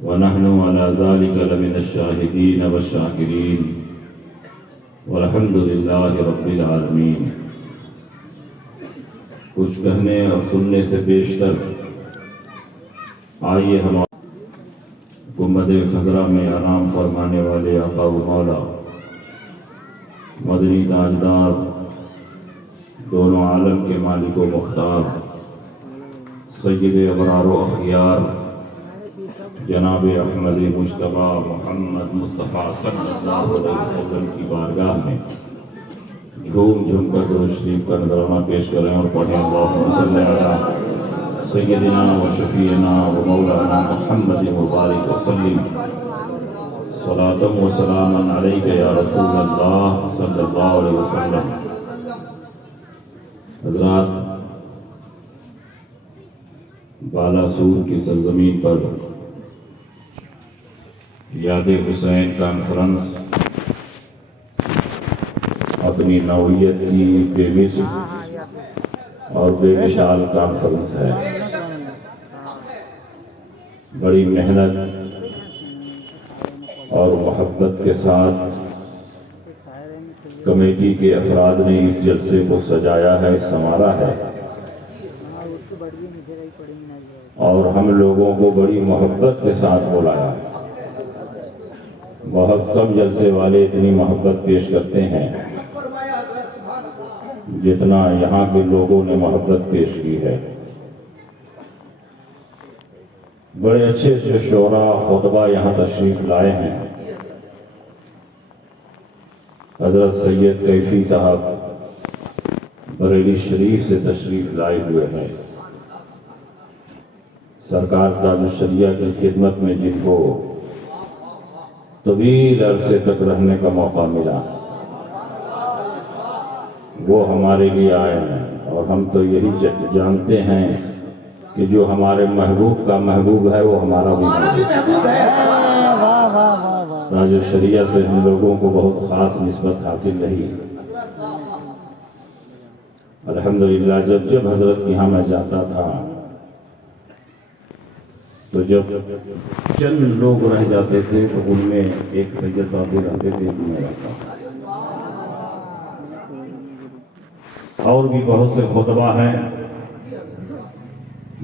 ونحن على ذلك لمن الشاهدين والشاكرين والحمد لله رب العالمين۔ کچھ کہنے اور سننے سے بیشتر آئیے ہم گنبد خضرا میں آرام فرمانے والے آقا و مولا مدنی تاجدار دونوں عالم کے مالک و مختار سید ابرار و اخیار جناب احمد مجتبی محمد مصطفیٰ صلی اللہ علیہ وسلم کی بارگاہ میں جھوم جھوم کر درود شریف کا نذرانہ پیش کریں اور پڑھیں اللہم صلی علی سیدنا و شفیعنا و مولانا محمد مبارک وسلم صلاۃ و سلام علیک یا رسول اللہ صلی اللہ علیہ وسلم۔ حضرات، بالاسور کی سرزمین پر یاد حسین کانفرنس اپنی نوعیت کی بے مثل اور بے مثال کانفرنس ہے۔ بڑی محنت اور محبت کے ساتھ کمیٹی کے افراد نے اس جلسے کو سجایا ہے، سنوارا ہے، اور ہم لوگوں کو بڑی محبت کے ساتھ بلایا۔ بہت کم جلسے والے اتنی محبت پیش کرتے ہیں جتنا یہاں کے لوگوں نے محبت پیش کی ہے۔ بڑے اچھے اچھے شعراء خطبہ یہاں تشریف لائے ہیں۔ حضرت سید کیفی صاحب بریلی شریف سے تشریف لائے ہوئے ہیں۔ سرکار تاج الشریعہ کی خدمت میں جن کو طویل عرصے تک رہنے کا موقع ملا وہ ہمارے لیے آئے ہیں، اور ہم تو یہی جانتے ہیں کہ جو ہمارے محبوب کا محبوب ہے وہ ہمارا بھی محبوب ہے۔ تاج الشریعہ سے ہم لوگوں کو بہت خاص نسبت حاصل رہی۔ الحمدللہ جب حضرت کے یہاں میں جاتا تھا تو جب چند لوگ رہ جاتے تھے تو ان میں ایک سید صاحب رہتے تھے، میں رہتا تھا۔ اور بھی بہت سے خطبہ ہیں۔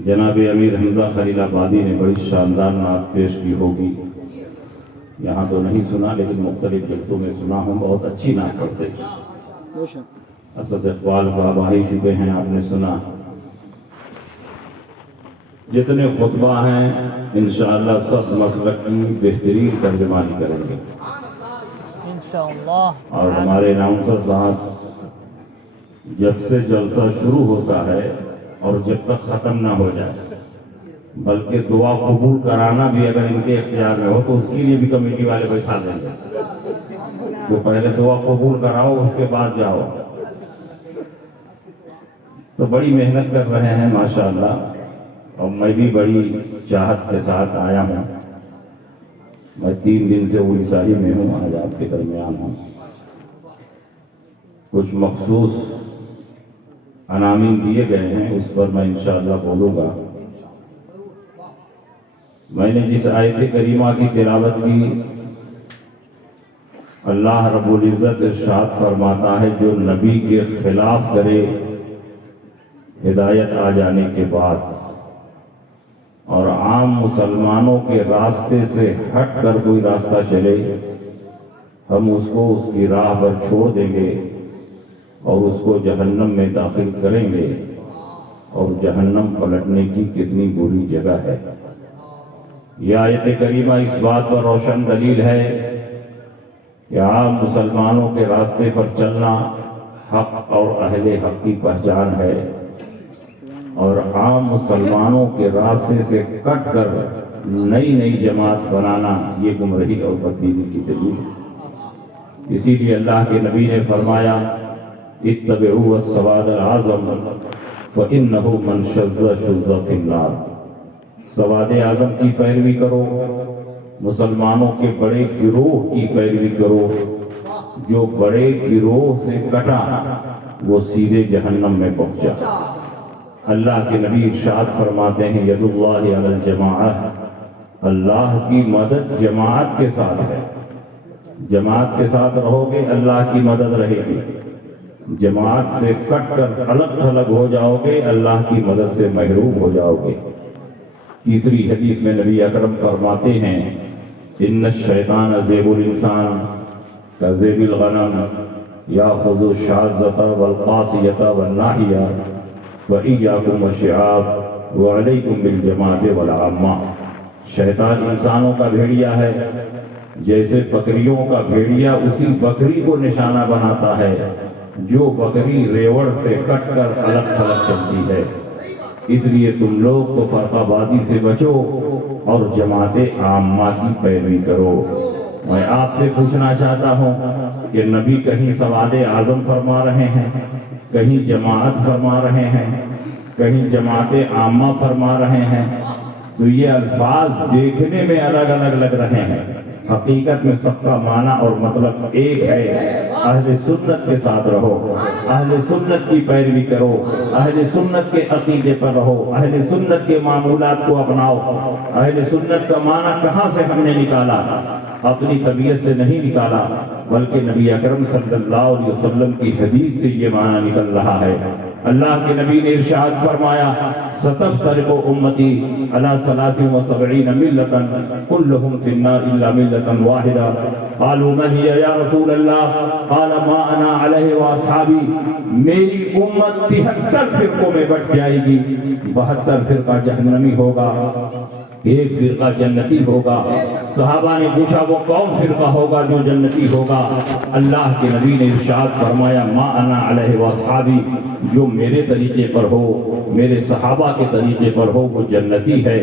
جناب امیر حمزہ خلیل آبادی نے بڑی شاندار نعت پیش کی ہوگی، یہاں تو نہیں سنا لیکن مختلف جلسوں میں سنا ہوں، بہت اچھی نعت پڑھتے ہیں۔ اسد اقبال صاحب آ ہی چکے ہیں، آپ نے سنا۔ جتنے خطبہ ہیں انشاءاللہ سب مسلک کی بہترین ترجمانی کریں گے انشاءاللہ۔ اور ہمارے اناؤنسر صاحب جب سے جلسہ شروع ہوتا ہے اور جب تک ختم نہ ہو جائے، بلکہ دعا قبول کرانا بھی اگر ان کے اختیار میں ہو تو اس کے لیے بھی کمیٹی والے بیٹھا دیں گے کہ پہلے دعا قبول کراؤ اس کے بعد جاؤ۔ تو بڑی محنت کر رہے ہیں ماشاءاللہ، اور میں بھی بڑی چاہت کے ساتھ آیا ہوں۔ میں 3 دن سے اڑیسہ ہی میں ہوں، آج آپ کے درمیان ہوں۔ کچھ مخصوص عناوین دیے گئے ہیں، اس پر میں انشاءاللہ بولوں گا۔ میں نے جس آیت کریمہ کی تلاوت کی، اللہ رب العزت ارشاد فرماتا ہے جو نبی کے خلاف کرے ہدایت آ جانے کے بعد اور عام مسلمانوں کے راستے سے ہٹ کر کوئی راستہ چلے، ہم اس کو اس کی راہ پر چھوڑ دیں گے اور اس کو جہنم میں داخل کریں گے، اور جہنم پلٹنے کی کتنی بری جگہ ہے۔ یہ آیت کریمہ اس بات پر روشن دلیل ہے کہ عام مسلمانوں کے راستے پر چلنا حق اور اہل حق کی پہچان ہے، اور عام مسلمانوں کے راستے سے کٹ کر نئی جماعت بنانا یہ گمراہی اور بددینی کی دلیل ہے۔ اسی لیے اللہ کے نبی نے فرمایا اتبعوا السواد الاعظم فإنه من شذ شذ في النار۔ سواد اعظم کی پیروی کرو، مسلمانوں کے بڑے گروہ کی پیروی کرو، جو بڑے گروہ سے کٹا وہ سیدھے جہنم میں پہنچا۔ اللہ کے نبی ارشاد فرماتے ہیں ید اللہ علی الجماعہ، اللہ کی مدد جماعت کے ساتھ ہے. جماعت کے ساتھ رہو گے اللہ کی مدد رہے گی. جماعت سے کٹ کر الگ تھلگ ہو جاؤ گے اللہ کی مدد سے محروم ہو جاؤ گے. تیسری حدیث میں نبی اکرم فرماتے ہیں ان الشیطان ذیب الانسان کذیب الغنم یاخذ الشاذۃ والقاصیۃ والناہیہ وإیاکم والشعاب وعلیکم بالجماعۃ والعامہ. شیطان انسانوں کا بھیڑیا ہے. جیسے بکریوں کا بھیڑیا اسی بکری کو نشانہ بناتا ہے جو بکری ریوڑ سے کٹ کر الگ تھلگ چلتی ہے. اس لیے تم لوگ تو فرقہ بازی سے بچو اور جماعت عامہ کی پیروی کرو. میں آپ سے پوچھنا چاہتا ہوں کہ نبی کہیں سواد اعظم فرما رہے ہیں, کہیں جماعت فرما رہے ہیں, کہیں جماعت عامہ فرما رہے ہیں, تو یہ الفاظ دیکھنے میں الگ الگ لگ رہے ہیں, حقیقت میں سب کا معنی اور مطلب ایک ہے. اہل سنت کے ساتھ رہو, اہل سنت کی پیروی کرو, اہل سنت کے عقیدے پر رہو, اہل سنت کے معمولات کو اپناؤ. اہل سنت کا معنی کہاں سے ہم نے نکالا؟ اپنی طبیعت سے نہیں نکالا, بلکہ نبی اکرم صلی اللہ علیہ وسلم کی حدیث سے یہ معنی نکل رہا ہے. اللہ کے نبی نے ارشاد فرمایا ستفترق امتی علی 73 ملۃ کلہم فی النار الا ملۃ واحدہ. قالوا من ہی یا رسول اللہ؟ قال ما انا علیہ واصحابی. میری امت 73 فرقوں میں بٹ جائے گی, 72 فرقہ جہنمی ہوگا, ایک فرقہ جنتی ہوگا. صحابہ نے پوچھا وہ کون فرقہ ہوگا جو جنتی ہوگا؟ اللہ کے نبی نے ارشاد فرمایا ما انا علیہ واصحابی, جو میرے طریقے پر ہو, میرے صحابہ کے طریقے پر ہو وہ جنتی ہے.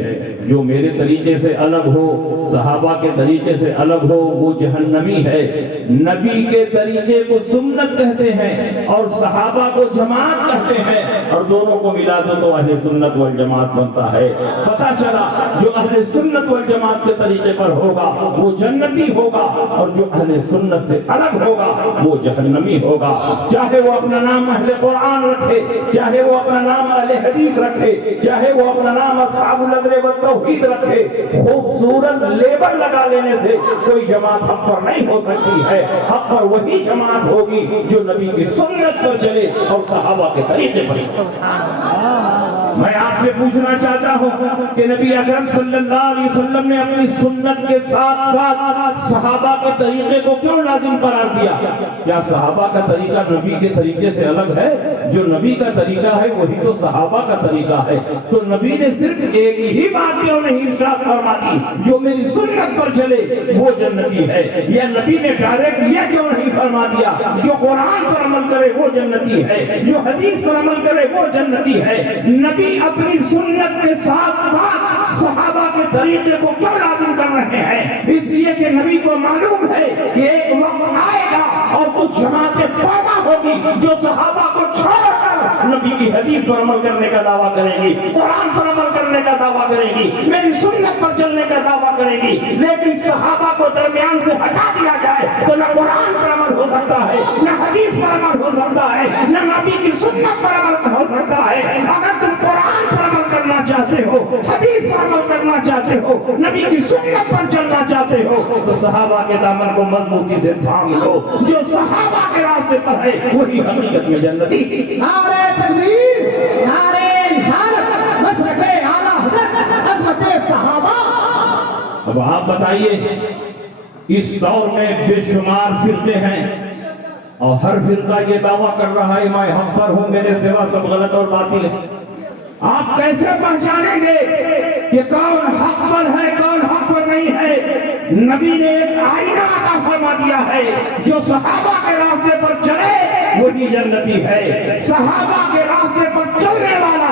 جو میرے طریقے سے الگ ہو, صحابہ کے طریقے سے الگ ہو وہ جہنمی ہے. نبی کے طریقے کو سنت کہتے ہیں اور صحابہ کو جماعت کہتے ہیں, اور دونوں کو ملا دو تو اہل سنت والجماعت بنتا ہے. پتہ چلا جو اہل سنت والجماعت کے طریقے پر ہوگا وہ جنتی ہوگا, اور جو اہل سنت سے الگ ہوگا وہ جہنمی ہوگا. چاہے وہ اپنا نام اہل قرآن رکھے, چاہے وہ اپنا نام اہل حدیث رکھے, چاہے وہ اپنا نام اصحاب النظر والتوحید رکھے, خوبصورت لیبل لگا لینے سے کوئی جماعت حق پر نہیں ہو سکتی ہے. حق پر وہی جماعت ہوگی جو نبی کی سنت پر چلے اور صحابہ کے طریقے پر. میں آپ سے پوچھنا چاہتا ہوں کہ نبی اکرم صلی اللہ علیہ وسلم نے اپنی سنت کے ساتھ ساتھ صحابہ کے طریقے کو کیوں لازم قرار دیا؟ کیا صحابہ کا طریقہ نبی کے طریقے سے الگ ہے؟ جو نبی کا طریقہ ہے وہی تو صحابہ کا طریقہ ہے. تو نبی نے صرف ایک ہی بات کیوں نہیں ارشاد فرما دی جو میری سنت پر چلے وہ جنتی ہے؟ یا نبی نے ڈائریکٹ یہ کیوں نہیں فرما دیا جو قرآن پر عمل کرے وہ جنتی ہے, جو حدیث پر عمل کرے وہ جنتی ہے؟ نبی اپنی سنت کے ساتھ ساتھ صحابہ کے طریقے کو کیوں لازم کر رہے ہیں؟ اس لیے کہ نبی کو معلوم ہے کہ ایک وقت آئے گا اور کچھ جماعتیں پیدا ہوگی جو صحابہ کو چھوڑ کر نبی کی حدیث پر عمل کرنے کا دعویٰ کریں گی, قرآن پر عمل کرنے کا دعویٰ کریں گی, میری سنت پر چلنے کا دعویٰ کریں گی. لیکن صحابہ کو درمیان سے ہٹا دیا جائے تو نہ قرآن پر عمل ہو سکتا ہے, نہ حدیث پر عمل ہو سکتا ہے, نہ نبی کی سنت پر عمل ہو سکتا ہے. اگر تم قرآن پر عمل کرنا چاہتے ہو, حدیث پر عمل کرنا چاہتے ہو, نبی کی سنت پر چلنا چاہتے ہو تو صحابہ کے دامن کو مضبوطی سے تھام لو. جو صحابہ کے راستے پر ہے وہی حقیقت میں جنتی. نعرہ تکبیر, نعرہ رسالت, مسلک اعلیٰ حضرت, عظمت صحابہ. اب آپ بتائیے, اس دور میں بے شمار فرقے ہیں اور ہر فرقہ یہ دعویٰ کر رہا ہے میں حق پر ہوں, میرے سوا سب غلط اور باطل ہے. آپ کیسے پہچانیں گے کہ کون حق پر ہے کون حق پر نہیں ہے؟ نبی نے ایک آئینہ عطا فرما دیا ہے, جو صحابہ کے راستے پر چلے وہی جنتی ہے. صحابہ کے راستے پر چلنے والا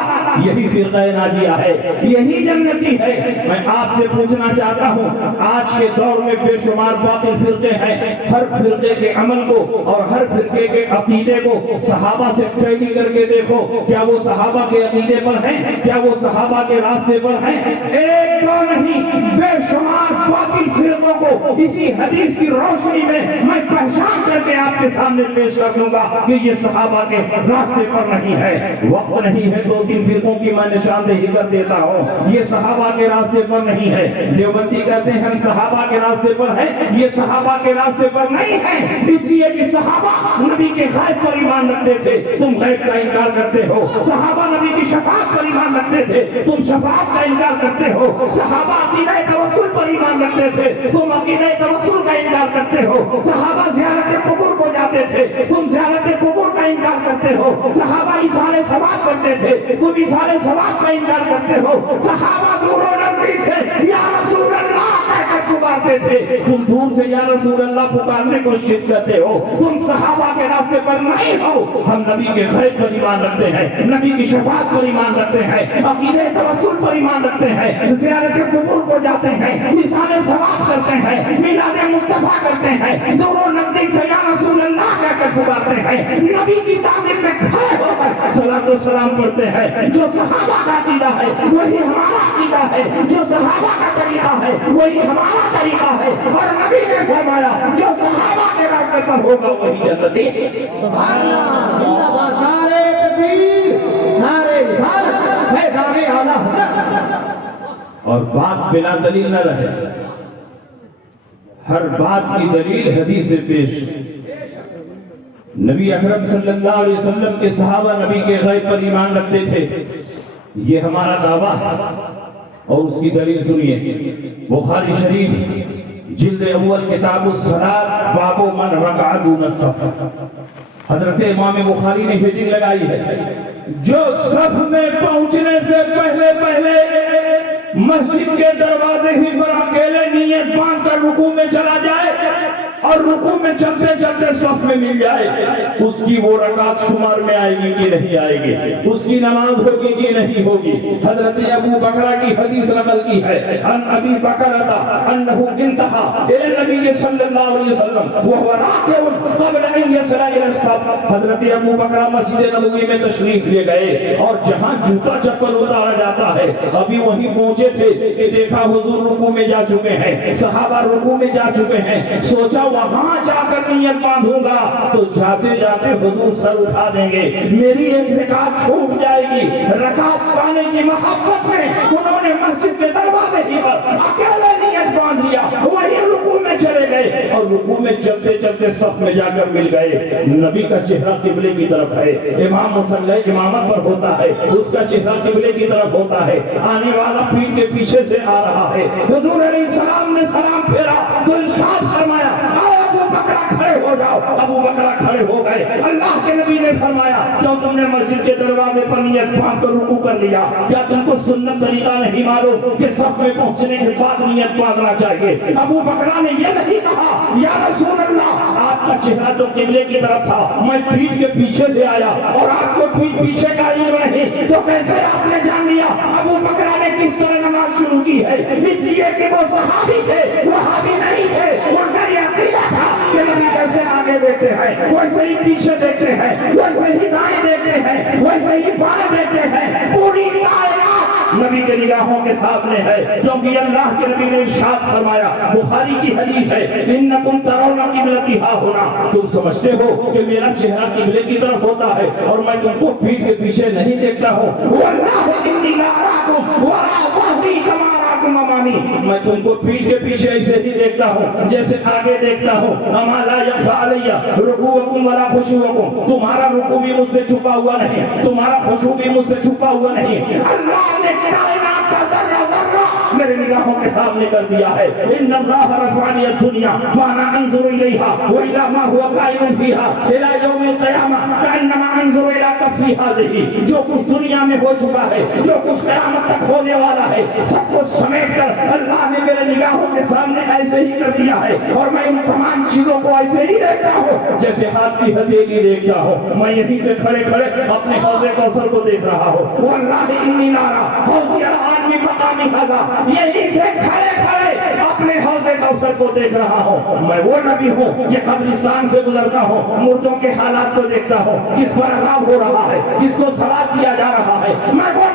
یہی فرقہ ناجیہ ہے, یہی جنتی ہے. میں آپ سے پوچھنا چاہتا ہوں, آج کے دور میں بے شمار باطل فرقے ہیں. ہر فرقے کے عمل کو اور ہر فرقے کے عقیدے کو صحابہ سے پیروی کر کے دیکھو, کیا وہ صحابہ کے عقیدے پر ہیں؟ کیا وہ صحابہ کے راستے پر ہیں؟ ایک دو نہیں, بے شمار باطل فرقوں کو اسی حدیث کی روشنی میں میں پہچان کر کے آپ کے سامنے پیش کر دوں گا کہ یہ صحابہ کے راستے پر نہیں ہے. وقت نہیں ہے, 2-3 فرقوں کی میں نشاندہی کر دیتا ہوں. یہ صحابہ کے راستے پر نہیں ہے. دیوبندی کہتے ہیں ہم صحابہ کے راستے پر ہیں, یہ صحابہ کے راستے پر نہیں ہے. اس لیے کہ صحابہ نبی کے غیب پر ایمان رکھتے تھے, تم غیب کا انکار کرتے ہو. صحابہ نبی کی شفاعت پر ایمان رکھتے تھے, تم شفاعت کا انکار کرتے ہو. صحابہ عقیدہ توسل پر ایمان رکھتے تھے, تم عقیدہ توسل کا انکار کرتے ہو. صحابہ زیارت قبور کو جاتے تھے, تم زیارت قبور کا انکار کرتے ہو. صحابہ ایثار ثواب کرتے تھے, تم ایثار ثواب کا انکار کرتے ہو. صحابہ دور و نزدیک سے یا رسول اللہ کہہ کر پکارتے تھے, تم دور سے یا رسول اللہ پکارنے کو شرک کرتے ہو. تم صحابہ کے راستے پر نہیں ہو. ہم نبی کے غیب پر ایمان رکھتے ہیں, نبی کی شفاعت پر ایمان رکھتے ہیں, عقیدہ توسل پر ایمان رکھتے ہیں, زیارت قبور کو جاتے ہیں, ایثار ثواب کرتے ہیں, میلاد مصطفیٰ کرتے ہیں, دور و نزدیک سے یا رسول اللہ کہہ کر پکارتے ہیں, نبی کی تعظیم میں کھڑے ہو کر صلاۃ و سلام پڑھتے ہیں. جو صحابہ کا عقیدہ ہے وہی ہمارا عقیدہ ہے, جو صحابہ کا طریقہ ہے وہی ہمارا طریقہ ہے. اور نبی نے فرمایا جو صحابہ کے راستے پر ہوگا وہی جنتی. سبحان اللہ, زندہ باد نعرہ تکبیر, نعرہ رسالت, فیضان اعلیٰ حضرت. اور بات بلا دلیل نہ رہے, ہر بات کی دلیل حدیث سے پیش. نبی اکرم صلی اللہ علیہ وسلم کے صحابہ نبی کے غیب پر ایمان رکھتے تھے, یہ ہمارا دعویٰ ہے. اور اس کی دلیل سنیے, بخاری شریف جلد اول کتاب الصلاۃ باب من رکع دون الصف. حضرت امام بخاری نے ہیڈنگ لگائی ہے, جو صف میں پہنچنے سے پہلے مسجد کے دروازے ہی پر اکیلے نیت باندھ کر رکوع میں چلا جائے اور رکوع میں چلتے چلتے صف میں مل جائے, اس کی وہ رکعت شمار میں آئے گی کہ نہیں آئے گی, اس کی نماز ہوگی کہ نہیں ہوگی. حضرت ابو بکرہ کی حدیث نقل کی ہے, ان ابی بکرہ انہ انتہا الى النبی صلی اللہ علیہ وسلم وهو راکع قبل ان یصل الى الصف. حضرت ابو بکرہ مسجد نبوی میں تشریف لے گئے اور جہاں جوتا چپل اتارا جاتا ہے ابھی وہیں پہنچے تھے کہ دیکھا حضور رکوع میں جا چکے ہیں, صحابہ رکوع میں جا چکے ہیں. سوچا وہاں جا کر نیت باندھوں گا تو جاتے جاتے حضور سر اٹھا دیں گے, میری ایک رکعت چھوٹ جائے گی. رکعت پانے کی محبت میں انہوں نے مسجد کے دروازے ہی پر اکیلے نیت باندھ لیا, وہی رکوع میں چلے گئے اور رکوع میں چلتے چلتے صف میں جا کر مل گئے. نبی کا چہرہ قبلے کی طرف ہے, امام مصلی امامت پر ہوتا ہے, اس کا چہرہ قبلے کی طرف ہوتا ہے, آنے والا پیٹ کے پیچھے سے آ رہا ہے. حضور علیہ السلام نے سلام پھیرا تو ارشاد فرمایا ابو بکرہ کھڑے ہو جاؤ. ابو بکرہ کھڑے ہو گئے. اللہ کے نبی نے فرمایا کیوں تم نے مسجد کے دروازے پر نیت باندھ کر رکوع کر لیا, کیا تم کو سنت طریقہ نہیں معلوم کہ صف میں پہنچنے کے بعد نیت باندھنا چاہیے؟ ابو بکرہ نے یہ نہیں کہا یا رسول اللہ آپ کا چہرہ تو قبلے کی طرف تھا, میں پیٹ کے پیچھے سے آیا اور آپ کو پیٹ پیچھے کا علم نہیں تو کیسے آپ نے جان لیا؟ ابو بکرہ نے کس طرح نماز شروع کی ہے, اس لیے کہ وہ صحابی تھے, وہابی نہیں تھے. ان کا یہ عقیدہ تھا کہ نبی کیسے آگے دیکھتے ہیں ویسے ہی پیچھے دیکھتے ہیں, ویسے ہی دائیں دیکھتے ہیں, ویسے ہی بائیں دیکھتے ہیں. پوری کائنات نبی کے نگاہوں کے سامنے ہے, کیونکہ اللہ کے نبی نے ارشاد فرمایا, بخاری کی حدیث ہے, انکم ترون قبلتی ہا ہونا, تم سمجھتے ہو کہ میرا چہرہ قبلے کی طرف ہوتا ہے اور میں تم کو پیٹ کے پیچھے نہیں دیکھتا ہوں. واللہ انی لا اراکم ولا صحبی کما اراکم امامی, میں تم کو پیٹ کے پیچھے ایسے ہی دیکھتا ہوں جیسے آگے دیکھتا ہوں. اما لا یخفی علی رکوعکم ولا خشوعکم, تمہارا رکوع بھی مجھ سے چھپا ہوا نہیں, تمہارا خشوع بھی مجھ سے چھپا ہوا نہیں. اللہ نے کائنات کا ذرہ ذرہ میرے نگاہوں کے سامنے کر دیا ہے. ان اللہ رفعنی الدنیا وانا انظر الیہا والی ما هو قائم فیہا الی یوم القیامہ کانما انظر الی کفی ہذہ, جو کچھ دنیا میں ہو چکا ہے, جو کچھ قیامت تک ہونے والا ہے, سب کو سمیٹ کر اللہ نے میرے نگاہوں کے سامنے ایسے ہی کر دیا ہے اور میں ان تمام چیزوں کو ایسے ہی دیکھتا ہوں جیسے ہاتھ کی ہتھیلی دیکھتا ہوں. میں یہیں سے کھڑے کھڑے اپنے حوض کوثر کو دیکھ رہا ہوں. واللہ انی نارا حوضی الان من مقامی ھذا, یہیں سے کھڑے کھڑے اپنے حوض کوثر کو دیکھ رہا ہوں. میں وہ نبی ہوں یہ قبرستان سے گزرتا ہوں, مردوں کے حالات کو دیکھتا ہوں, کس پر عذاب ہو رہا ہے, کس کو ثواب دیا جا رہا ہے. میں وہ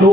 2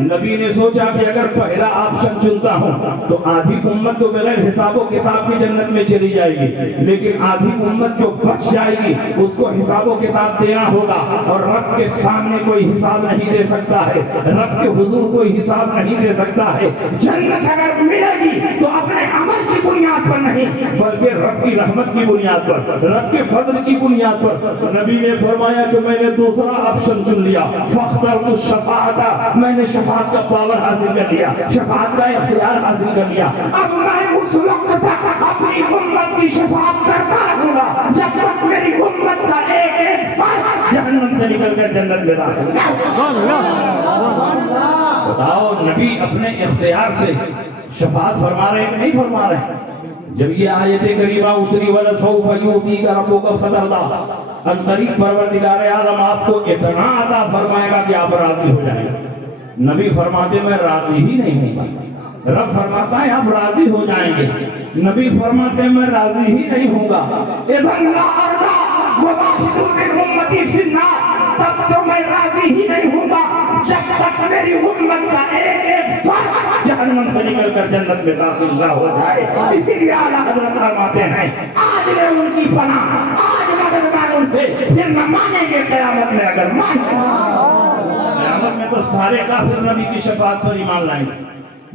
نبی نے سوچا کہ اگر پہلا آپشن چنتا ہوں تو آدھی امت تو بغیر حساب و کتاب کی جنت میں چلی جائے گی، لیکن آدھی امت جو بچ جائے گی اس کو حساب و کتاب دینا ہوگا، اور رب کے سامنے کوئی حساب نہیں دے سکتا ہے، رب کے حضور کوئی حساب نہیں دے سکتا ہے۔ جنت اگر ملے گی تو اپنے عمل کی بنیاد پر نہیں بلکہ رب کی رحمت کی بنیاد پر، رب کے فضل کی بنیاد پر۔ نبی نے فرمایا کہ میں نے دوسرا آپشن چن لیا، فاخترت الشفاعۃ، میں نے شفاعت کا پاور حاصل کر لیا، شفاعت کا اختیار حاصل کر لیا۔ اب میں اس وقت تک اپنی امت کی شفاعت کرتا رہوں گا جب تک میری امت کا ایک ایک فرد جہنم سے نکل کر جنت میں داخل ہو۔ بتاؤ، نبی اپنے اختیار سے شفاعت فرما رہے ہیں کہ نہیں فرما رہے ہیں؟ جب یہ آیت کریمہ اتری وَلَسَوْفَ يُؤْتِيكَ رَبُّكَ فَتَرْضَىٰ، عنقریب پروردگار عالم آپ کو اتنا عطا فرمائے گا کہ آپ راضی ہو جائیں گے۔ نبی فرماتے میں راضی ہی نہیں ہوں گا، رب فرماتا ہے آپ راضی ہو جائیں گے، نبی فرماتے میں راضی ہی نہیں ہوں گا۔ اِذَنْ لَا أَرْضَىٰ وَوَاحِدٌ مِّنْ أُمَّتِي فِي النَّارِ، تب تو میں راضی ہی نہیں ہوں گا جب تک میری امت کا ایک ایک فرد جہنم سے نکل کر جنت میں داخل نہ ہو جائے۔ اسی لیے اعلیٰ حضرت فرماتے ہیں آج لے ان کی پناہ، آج مدد مانگ ان سے، پھر نہ مانیں گے قیامت میں اگر مانیں۔ قیامت میں تو سارے کافر نبی کی شفاعت پر ایمان لائیں گے،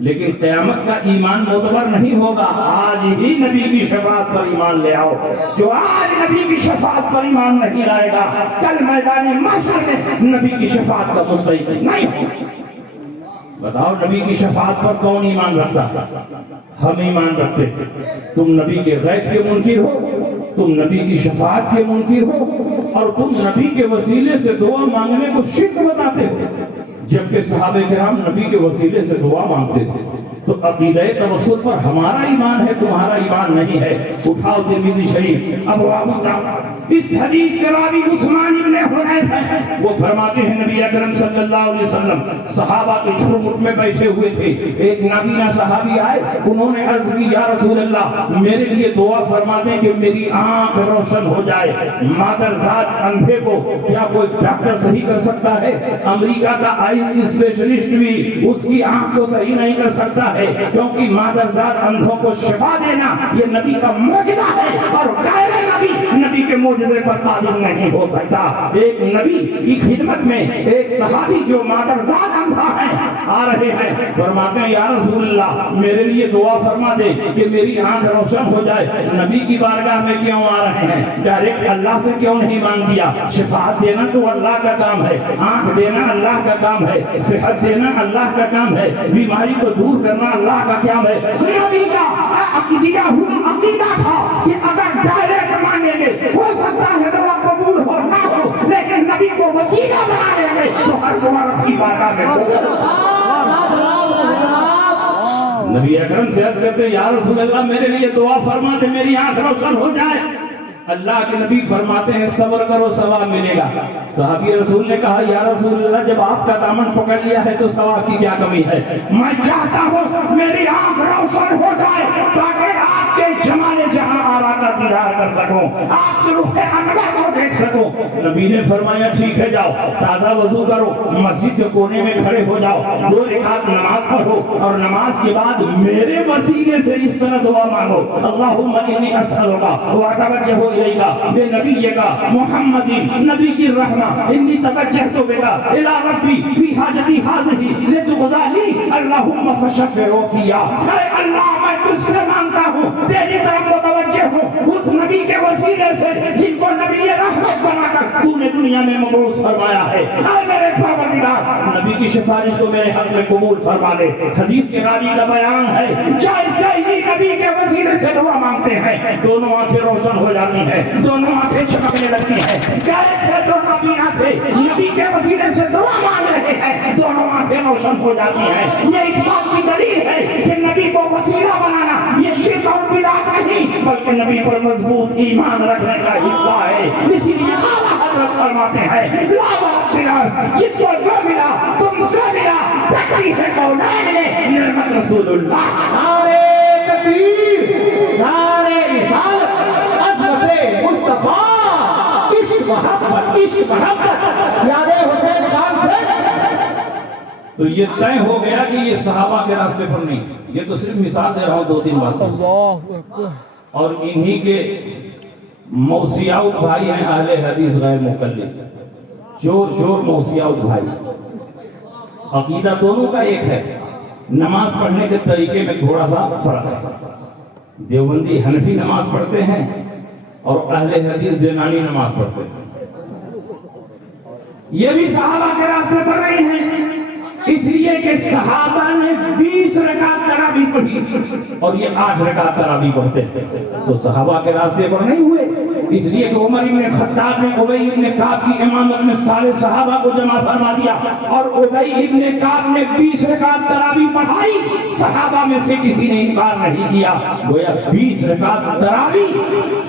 لیکن قیامت کا ایمان معتبر نہیں ہوگا۔ آج ہی نبی کی شفاعت پر ایمان لے آؤ۔ جو آج نبی کی شفاعت پر ایمان نہیں لائے گا کل میدان محشر میں نبی کی شفاعت کا مستحق نہیں ہوگا۔ بتاؤ، نبی کی شفاعت پر کون ایمان رکھتا؟ ہم ایمان رکھتے۔ تم نبی کے غیب کے منکر ہو، تم نبی کی شفاعت کے منکر ہو، اور تم نبی کے وسیلے سے دعا مانگنے کو شرک بتاتے ہو، جبکہ صحابہ کرام نبی کے وسیلے سے دعا مانگتے تھے۔ تو عقیدہ توسل پر ہمارا ایمان ہے، تمہارا ایمان نہیں ہے۔ اٹھاؤ ترمذی شریف ابواب الدعوات، اس حدیث کے راوی عثمان ابن حنیف ہے، وہ فرماتے ہیں نبی اکرم صلی اللہ علیہ وسلم صحابہ کے جھرمٹ میں بیٹھے ہوئے تھے، ایک نابینا صحابی آئے، انہوں نے عرض کی یا رسول اللہ میرے لیے دعا فرما دیں کہ میری آنکھ روشن ہو جائے۔ مادرزاد اندھے کو کیا کوئی ڈاکٹر صحیح کر سکتا ہے؟ امریکہ کا آئی اسپیشلسٹ بھی اس کی آنکھ کو صحیح نہیں کر سکتا ہے، کیونکہ مادرزاد اندھوں کو شفا دینا یہ نبی کا معجزہ ہے، اور غیر نبی کے معجزے پر قادر نہیں ہو سکتا۔ ایک نبی کی خدمت میں ایک صحابی جو مادرزاد اندھا ہے آ رہے ہیں، فرماتے ہیں یا رسول اللہ میرے لیے دعا فرما دے کہ میری آنکھ روشن ہو جائے۔ نبی کی بارگاہ میں کیوں آ رہے ہیں؟ ڈائریکٹ اللہ سے کیوں نہیں مانگ دیا؟ شفاعت دینا تو اللہ کا کام ہے، آنکھ دینا اللہ کا کام ہے، صحت دینا اللہ کا کام ہے، بیماری کو دور کرنا اللہ کا کام ہے۔ نبی کا عقیدہ تھا کہ اگر ڈائریکٹ مانگیں گے ہو سکتا ہے دعا قبول ہو نہ ہو، لیکن نبی کو وسیلہ بنا لیں گے تو ہر دعا رب کی بارگاہ میں ہوگا۔ نبی اکرم سے عرض کرتے یا رسول اللہ میرے لیے دعا فرما دے میری آنکھ روشن ہو جائے۔ اللہ کے نبی فرماتے ہیں صبر کرو ثواب ملے گا۔ صحابی رسول نے کہا یا رسول اللہ جب آپ کا دامن پکڑ لیا ہے تو ثواب کی کیا کمی ہے؟ میں چاہتا ہوں میری آنکھ روشن ہو جائے تاکہ آپ کے جمال جہاں آرا کا دیدار کر سکوں، آپ کے رخ انور کو دیکھ سکوں۔ نبی نے فرمایا ٹھیک ہے جاؤ تازہ وضو کرو، مسجد کے کونے میں کھڑے ہو جاؤ، 2 رکعت نماز پڑھو، اور نماز کے بعد میرے وسیلے سے اس طرح دعا مانگو اللہم انی اسألک واتوجہ الیک بنبیک محمد نبی کی رحمہ انی توجہت بک الی ربی فی حاجتی ہذہ لتقضی لی اللہم فشفع فیہا۔ اے اللہ میں تجھ سے مانگتا ہوں، تیری طرف متوجہ ہوں اس نبی کے وسیلے سے جن کو نبی رحمت بنا کر تو نے دنیا میں مبعوث فرمایا ہے۔ اے میرے پروردگار نبی کی سفارش کو میرے حق میں قبول فرما لے۔ حدیث کے راوی کا بیان ہے جیسے ہی نبی کے وسیلے سے دعا مانگتے ہیں دونوں آنکھیں روشن ہو جاتی ہیں، دونوں آنکھیں چمکنے لگتی ہیں۔ جیسے دو نبیاں تھے نبی کے وسیلے سے دعا مانگ رہے ہیں دونوں آنکھیں روشن ہو جاتی ہیں۔ یہ اس بات کی دلیل ہے کہ نبی کو وسیلہ بنانا یہ شرک اور بدعت نہیں بلکہ نبی پر مضبوط ایمان رکھنے کا حصہ ہے۔ اسی لیے اعلیٰ حضرت فرماتے ہیں لا جس کو جو ملا تم سے ملا تکلیف کونین نے نعمت رسول اللہ۔ نعرہ تکبیر، نعرہ رسالت، عظمت مصطفیٰ، عشق محبت، عشق محبت، یاد حسین خان پھر تو یہ طے ہو گیا کہ یہ صحابہ کے راستے پر نہیں. یہ تو صرف مثال دے رہا ہوں 2-3 باتوں. اور انہی کے موسیاؤ بھائی ہیں اہل حدیث غیر مقلد. شور موسیاؤ بھائی. عقیدہ دونوں کا ایک ہے, نماز پڑھنے کے طریقے میں تھوڑا سا فرق ہے. دیوبندی حنفی نماز پڑھتے ہیں اور اہل حدیث زینانی نماز پڑھتے ہیں. یہ بھی صحابہ کے راستے پر نہیں ہیں, اس لیے کہ صحابہ نے 20 رکعت تراویح پڑھی اور یہ 8 رکعت تراویح پڑھتے تھے. تو صحابہ کے راستے پر نہیں ہوئے, اس لیے کہ عمر ابن خطاب نے ابی ابن کعب کی امامت میں سارے صحابہ کو جمع فرما دیا اور ابی ابن کعب نے 20 رکعت تراویح پڑھائی. صحابہ میں سے کسی نے انکار نہیں کیا. گویا 20 رکعت تراویح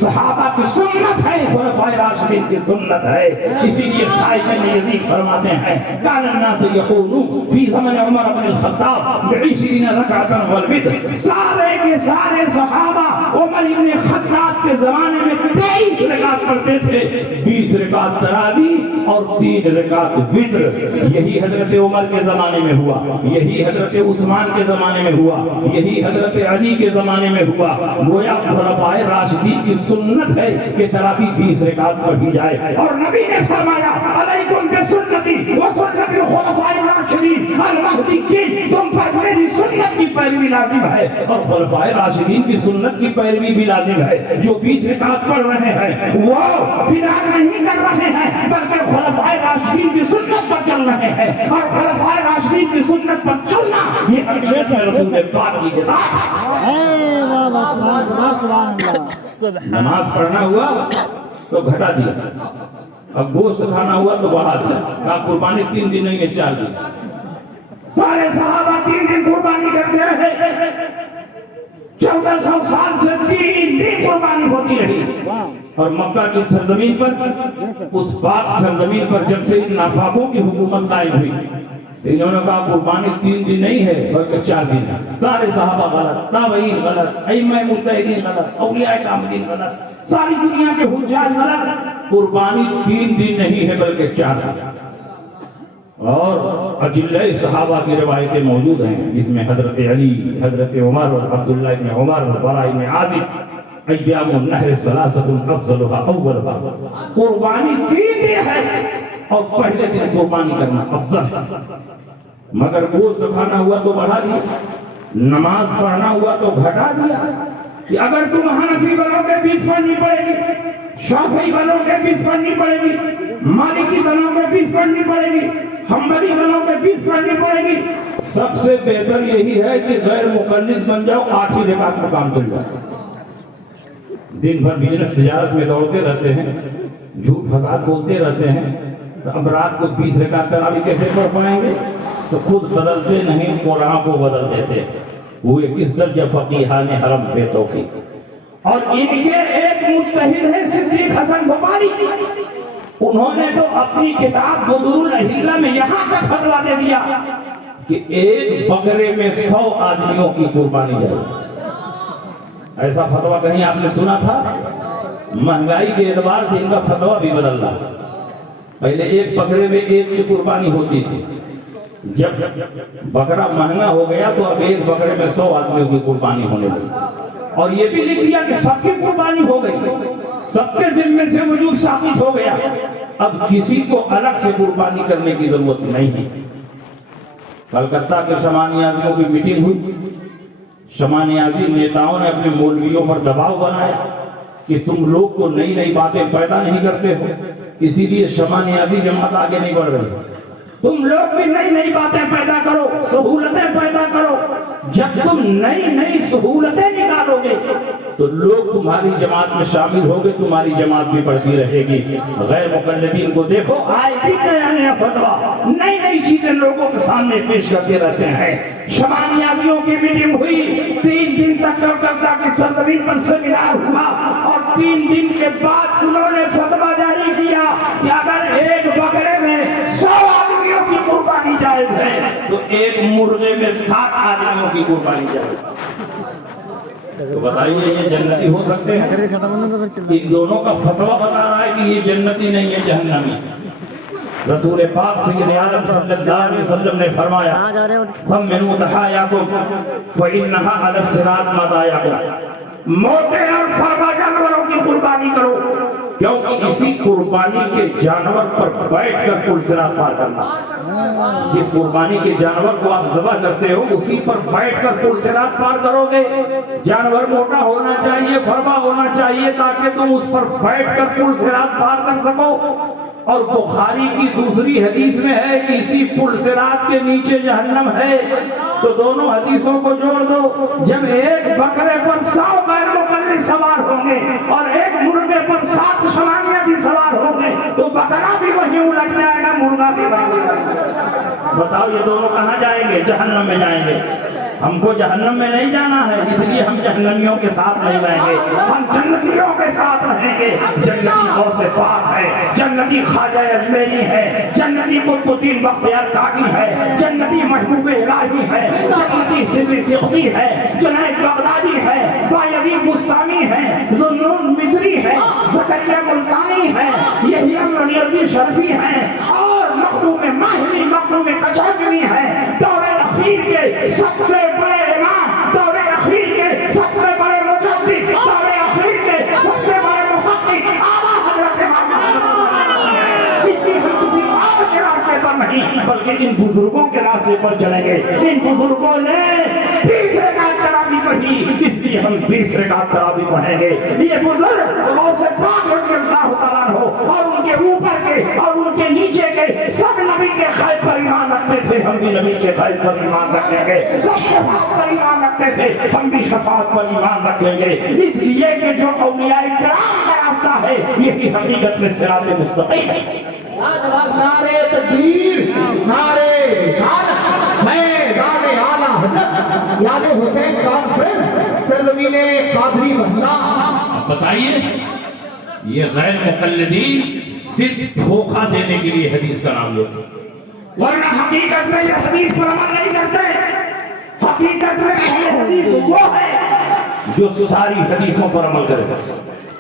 صحابہ کی سنت ہے, خلفائے راشدین کی سنت ہے. اسی لیے سائق بن یزید فرماتے ہیں کان الناس یقولون فی زمن عمر بن الخطاب 20 رکعتا والوتر. سارے کے سارے صحابہ عمر بن خطاب کے زمانے میں 23 رکعت پڑھتے تھے, 20 رکعت تراویح اور 3 رکعت وتر. یہی حضرت عمر کے زمانے میں ہوا, یہی حضرت عثمان کے زمانے میں ہوا, یہی حضرت علی کے زمانے میں ہوا. گویا خلفائے راشدین کی سنت ہے کہ تراویح 20 رکعت پڑھی جائے. اور نبی نے فرمایا علیکم بسنتی وسنت الخلفاء الراشدین المہدیین, تم پر میری سنت کی پیروی لازم ہے اور خلفائے راشدین کی سنت کی پیروی بھی لازم ہے. جو 20 رکعت پڑھ رہے ہیں وہ بنا نہیں کر رہے ہیں بلکہ خلفائے راشدین کی سنت پر چل رہے ہیں, اور خلفائے راشدین کی سنت پر چلنا یہ حقیقت میں رسول پاک کی کتاب ہے. نماز پڑھنا ہوا تو گھٹا دیا, اب گوشت کھانا ہوا تو بڑھا دیا. کہا قربانی 3 دن نہیں ہے 4 دن. سارے صحابہ 3 دن قربانی کرتے رہے, 1400 سال سے 3 دن قربانی ہوتی رہی. اور مکہ کی سرزمین پر, اس پاک سرزمین پر جب سے ان ناپاکوں کی حکومت قائم ہوئی, انہوں نے کہا قربانی 3 دن نہیں ہے بلکہ 4 دن ہے. سارے صحابہ غلط, تابعین غلط, ائمہ مجتہدین غلط, اولیاء کاملین غلط, ساری دنیا کے حجاج غلط. قربانی 3 دن نہیں ہے بلکہ 4 دن. اور اجلہ صحابہ کی روایتیں موجود ہیں, جس میں حضرت علی, حضرت عمر اور عبداللہ ابن عمر اور براء ابن عازب ایام النحر ثلاثۃ افضلها اولها. قربانی 3 دن ہے اور پہلے دن قربانی کرنا افضل ہے. مگر گوشت کھانا ہوا تو بڑھا دیا, نماز پڑھنا ہوا تو گھٹا دیا. کہ اگر تم حنفی بنو گے 20 پڑھنی پڑے گی, شافعی بنو گے 20 پڑھنی پڑے گی, مالکی بنو گے 20 پڑھنی پڑے گی, حنبلی بنو گے 20 پڑھنی پڑے گی. سب سے بہتر یہی ہے کہ غیر مقلد بن جاؤ, 8 ہی رکعت میں کام چل جائے. دن بھر بزنس تجارت میں دوڑتے رہتے ہیں, جھوٹ فساد بولتے رہتے ہیں, تو اب رات کو 20 رکعت تراویح کیسے پڑھ پائیں گے؟ تو خود بدلتے نہیں, قرآن کو بدل دیتے. ہوئے کس درجہ فقیہان حرم بے توفیق. اور ان کے ایک مجتہد ہے صدیق حسن بخاری, انہوں نے تو اپنی کتاب بدور الحیلہ میں یہاں تک فتویٰ دے دیا کہ ایک بکرے میں 100 آدمیوں کی قربانی جائز. ایسا فتویٰ کہیں آپ نے سنا تھا؟ مہنگائی کے اعتبار سے ان کا فتویٰ بھی بدل رہا. پہلے ایک بکرے میں ایک کی قربانی ہوتی تھی, جب بکرا مہنگا ہو گیا تو اب ایک بکرے میں 100 آدمیوں کی قربانی ہونے لگی. اور یہ بھی لکھ دیا کہ سب کی قربانی ہو گئی, سب کے ذمے سے وجود ثابت ہو گیا, اب کسی کو الگ سے قربانی کرنے کی ضرورت نہیں ہے. کلکتہ کے شمانیازیوں کی میٹنگ ہوئی, شمانیازی نیتاؤں نے اپنے مولویوں پر دباؤ بنایا کہ تم لوگ تو نئی نئی باتیں پیدا نہیں کرتے ہو, اسی لیے شمانیازی جماعت آگے نہیں بڑھ رہی. تم لوگ بھی نئی نئی باتیں پیدا کرو, سہولتیں پیدا کرو. جب تم نئی نئی سہولتیں نکالو گے تو لوگ تمہاری جماعت میں شامل ہو گے, تمہاری جماعت بھی بڑھتی رہے گی. غیر مقلدین کو دیکھو, آئے بھی نیا نیا فتویٰ, نئی نئی چیزیں لوگوں کے سامنے پیش کرتے رہتے ہیں. شمانیازیوں کی میٹنگ ہوئی, 3 دن تک کلکتہ کی سرزمین پر سیمینار ہوا, اور 3 دن کے بعد انہوں نے فتویٰ جاری کیا کہ اگر ایک بکرے میں 100 آدمیوں کی قربانی جائز ہے تو ایک مرغے میں 7 آدمیوں کی قربانی جائز. تو بتائیے یہ جنتی ہو سکتے ہیں؟ ان دونوں کا فتویٰ بتا رہا ہے کہ یہ جنتی نہیں ہے, جہنمی. رسول پاک سید عالم صلی اللہ علیہ وسلم نے فرمایا فَمِّنُوا تَحَایَاكُمْ فَإِنَّهَا عَلَى الصِّرَاطِ مَضَایَاكُمْ موٹے اور فرما جانوروں کی قربانی کرو کیونکہ اسی قربانی کے جانور پر بیٹھ کر پل صراط پار کرنا. جس قربانی کے جانور کو آپ ذبح کرتے ہو اسی پر بیٹھ کر پل صراط پار کرو گے. جانور موٹا ہونا چاہیے, فرما ہونا چاہیے تاکہ تم اس پر بیٹھ کر پل صراط پار کر سکو. اور بخاری کی دوسری حدیث میں ہے کہ اسی پل صراط کے نیچے جہنم ہے. تو دونوں حدیثوں کو جوڑ دو. جب ایک بکرے پر 100 غیر مقلد سوار ہوں گے اور ایک مرغے پر 7 شمانیہ بھی سوار ہوں گے تو بکرا بھی وہیں الٹ جائے گا, مرغا بھی وہیں. بتاؤ یہ دونوں کہاں جائیں گے؟ جہنم میں جائیں گے. ہم کو جہنم میں نہیں جانا ہے, اس لیے ہم جہنمیوں کے ساتھ نہیں رہیں گے, ہم جنتیوں کے ساتھ رہیں گے. جنتی غوث پاک ہے, جنتی خواجہ اجمیری ہے, جنتی قطب الدین بختیار کاکی ہے, جنتی محبوب الہی ہے, جنتی سری سختی ہے, جنید بغدادی ہے, بایزید بستانی ہے, ذوالنون مصری ہے, زکریا ملتانی ہے, یحییٰ منیرزی شرفی ہے, اور مخدوم ماہری, مخدوم کچھگنی ہے. دور اخیر کے سب سے بڑے امام, دور اخیر کے سب سے بڑے مجدد, دور اخیر کے سب سے بڑے محقق اعلیٰ حضرت امام اس لیے ہم کسی اور کے راستے پر نہیں بلکہ ان بزرگوں کے راستے پر چلیں گے. ان بزرگوں نے 20 رکعت تراویح پڑھی, اس لیے ہم 20 رکعت تراویح پڑھیں گے. یہ بزرگ غوث پاک رضی اللہ تعالیٰ عنہ اور ان کے اوپر کے اور ان کے نیچے کے سب نبی کے غیب پر ایمان رکھتے تھے, ہم بھی نبی کے غیب پر ایمان رکھیں گے. سب شفاعت پر ایمان رکھتے تھے, ہم بھی شفاعت پر ایمان رکھیں گے. اس لیے کہ جو اولیاء کرام کا راستہ ہے یہی حقیقت میں صراط مستقیم ہے. نعرے تکبیر, نعرے رسالت, میدان اعلیٰ حضرت یاد حسین کانفرنس سرزمین قادری محلہ. بتائیے یہ غیر مقلدین صرف دھوکہ دینے کے لیے حدیث کا نام لیتے ہیں, ورنہ حقیقت میں یہ حدیث پر عمل نہیں کرتے. حقیقت میں اہل حدیث وہ ہے جو ساری حدیثوں پر عمل کرے.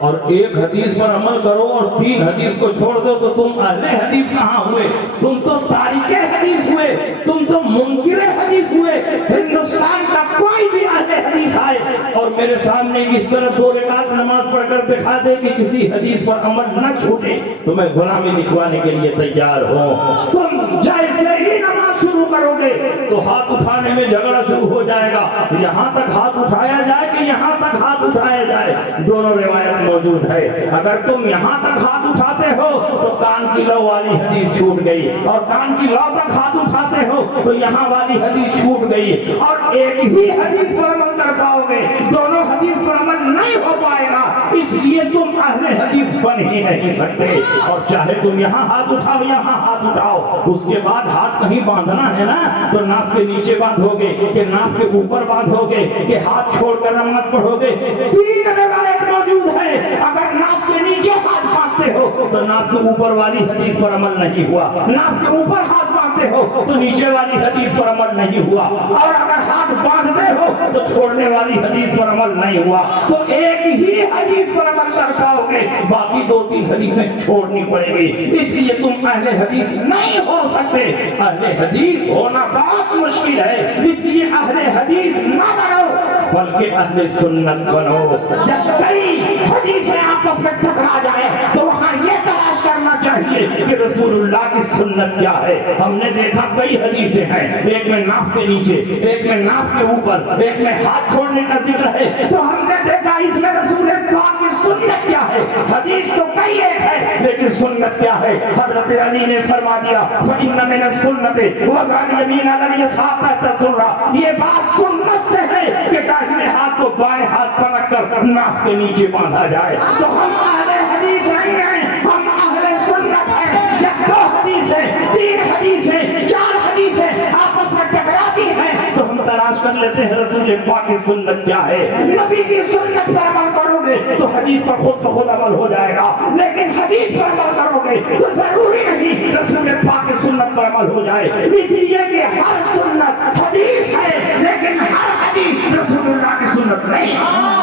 اور ایک حدیث پر عمل کرو اور 3 حدیث کو چھوڑ دو تو تم اہل حدیث کہاں ہوئے؟ تم تو تارک حدیث ہوئے, تم تو منکر حدیث ہوئے. ہندوستان کا کوئی بھی اہل حدیث آئے اور میرے سامنے اس طرح 2 رکعت نماز پڑھ کر دکھا دے کہ کسی حدیث پر عمل نہ چھوٹے تو میں غلامی لکھوانے کے لیے تیار ہوں. تم جیسے ہی نماز شروع کرو گے تو ہاتھ اٹھانے میں جھگڑا شروع ہو جائے گا. یہاں تک ہاتھ اٹھایا جائے کہ یہاں تک ہاتھ اٹھایا جائے, دونوں روایت موجود ہے. اگر تم یہاں تک ہاتھ اٹھاتے ہو تو کان کی لو والی حدیث چھوٹ گئی, اور کان کی لو تک ہاتھ اٹھاتے ہو تو یہاں والی حدیث چھوٹ گئی. اور ایک ہی حدیث پر عمل کر پاؤ گے, دونوں حدیث پر عمل نہیں ہو پائے گا. اس لیے تم اہل حدیث بن ہی نہیں سکتے. اور چاہے تم یہاں ہاتھ اٹھاؤ, یہاں ہاتھ اٹھاؤ, اس کے بعد ہاتھ کہیں باندھنا ہے نا تو ناف کے نیچے باندھو گے کہ ناف کے اوپر باندھو گے کہ ہاتھ چھوڑ کر نماز پڑھو گے. 3 روایت موجود ہے. اگر ناف کے نیچے ہاتھ باندھتے ہو تو ناف کے اوپر والی حدیث پر عمل نہیں ہوا, ناف کے اوپر ہاتھ باندھتے ہو تو نیچے والی حدیث پر عمل نہیں ہوا, اور اگر ہاتھ باندھتے ہو تو چھوڑنے والی حدیث پر عمل نہیں ہوا. تو ایک ہی حدیث پر عمل کر پاؤ گے, باقی 2-3 حدیثیں چھوڑنی پڑے گی. اس لیے تم اہل حدیث نہیں ہو سکتے. اہل حدیث ہونا بہت مشکل ہے. اس لیے اہل حدیث نہ بنو بلکہ اہل سنت بنو. جب کئی حدیثیں آپس میں ٹکرا جائے تو وہاں یہ تلاش کرنا چاہیے کہ رسول اللہ کی سنت کیا ہے. ہم نے دیکھا کئی حدیثیں ہیں, ایک میں ناف کے نیچے, ایک میں ناف کے اوپر, ایک میں ہاتھ چھوڑنے کا ذکر ہے. تو ہم نے دیکھا اس میں رسول پاک کی سنت کیا ہے. حدیث تو کئی ایک ہے لیکن سنت کیا ہے؟ حضرت علی نے فرما دیا فَإِنَّ مِنَ السُّنَّةِ وَضْعَ الْيَمِينَ عَلَى الْيَسَارِ تَحْتَ السُّرَّةِ. یہ بات سنت سے ہے کہ داہنے ہاتھ کو بائیں ہاتھ پر رکھ کر ناف کے نیچے باندھا جائے. تو ہم اہل حدیث نہیں ہیں, ہم اہل سنت ہیں. جب 2 حدیثیں, 3 حدیثیں, 4 حدیثیں آپس میں ٹکراتی ہیں تو ہم تلاش کر لیتے ہیں رسول پاک کی سنت کیا ہے. نبی کی سنت پر عمل کرو گے تو حدیث پر خود بخود عمل ہو جائے گا, لیکن حدیث پر عمل کرو گے تو ضروری نہیں رسول پاک کی سنت پر عمل ہو جائے. اس لیے کہ ہر سنت حدیث ہے لیکن ہر حدیث رسول اللہ کی سنت نہیں.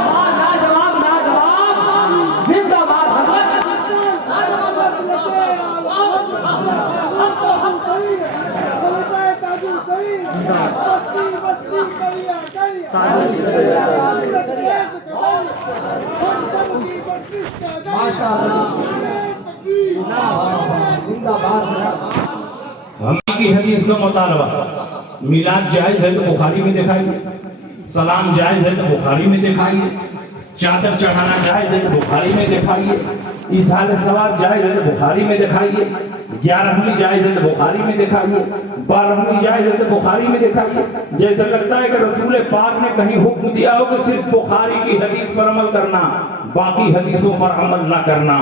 ہمیں کی حدیث کا مطالبہ، میلاد جائز ہے تو بخاری میں دکھائیے، سلام جائز ہے تو بخاری میں دکھائیے، چادر چڑھانا جائز ہے تو بخاری میں دکھائیے، ایصال ثواب جائز ہے تو بخاری میں دکھائیے، 11ویں جائز ہے تو بخاری میں دکھائیے، 12ویں جائز ہے تو بخاری میں دکھائیے۔ جیسا لگتا ہے کہ رسول پاک نے کہیں حکم دیا ہو کہ صرف بخاری کی حدیث پر عمل کرنا، باقی حدیثوں پر عمل نہ کرنا۔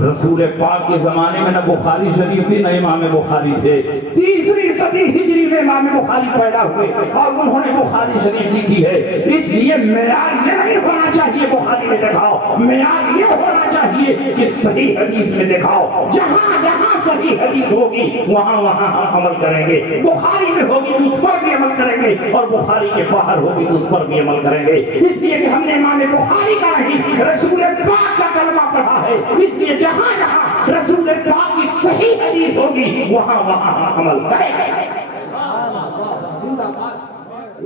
رسول پاک کے زمانے میں نہ بخاری شریف تھی نہ امام بخاری تھے، 3ری صدی ہجری میں امام بخاری پیدا ہوئے اور انہوں نے بخاری شریف لکھی ہے۔ اس لیے معیار یہ نہیں ہونا چاہیے بخاری میں دکھاؤ، معیار یہ ہونا چاہیے کہ صحیح حدیث میں دکھاؤ۔ جہاں جہاں صحیح حدیث ہوگی وہاں وہاں ہم عمل کریں گے، بخاری میں ہوگی تو اس پر بھی عمل کریں گے، اور بخاری کے باہر ہوگی تو اس پر بھی عمل کریں گے۔ اس لیے کہ ہم نے امام بخاری کا نہیں رسول پاک کا کلمہ پڑھا ہے، اس لیے جہاں جہاں رسول پاک کی صحیح حدیث ہوگی وہاں وہاں ہم عمل کریں گے۔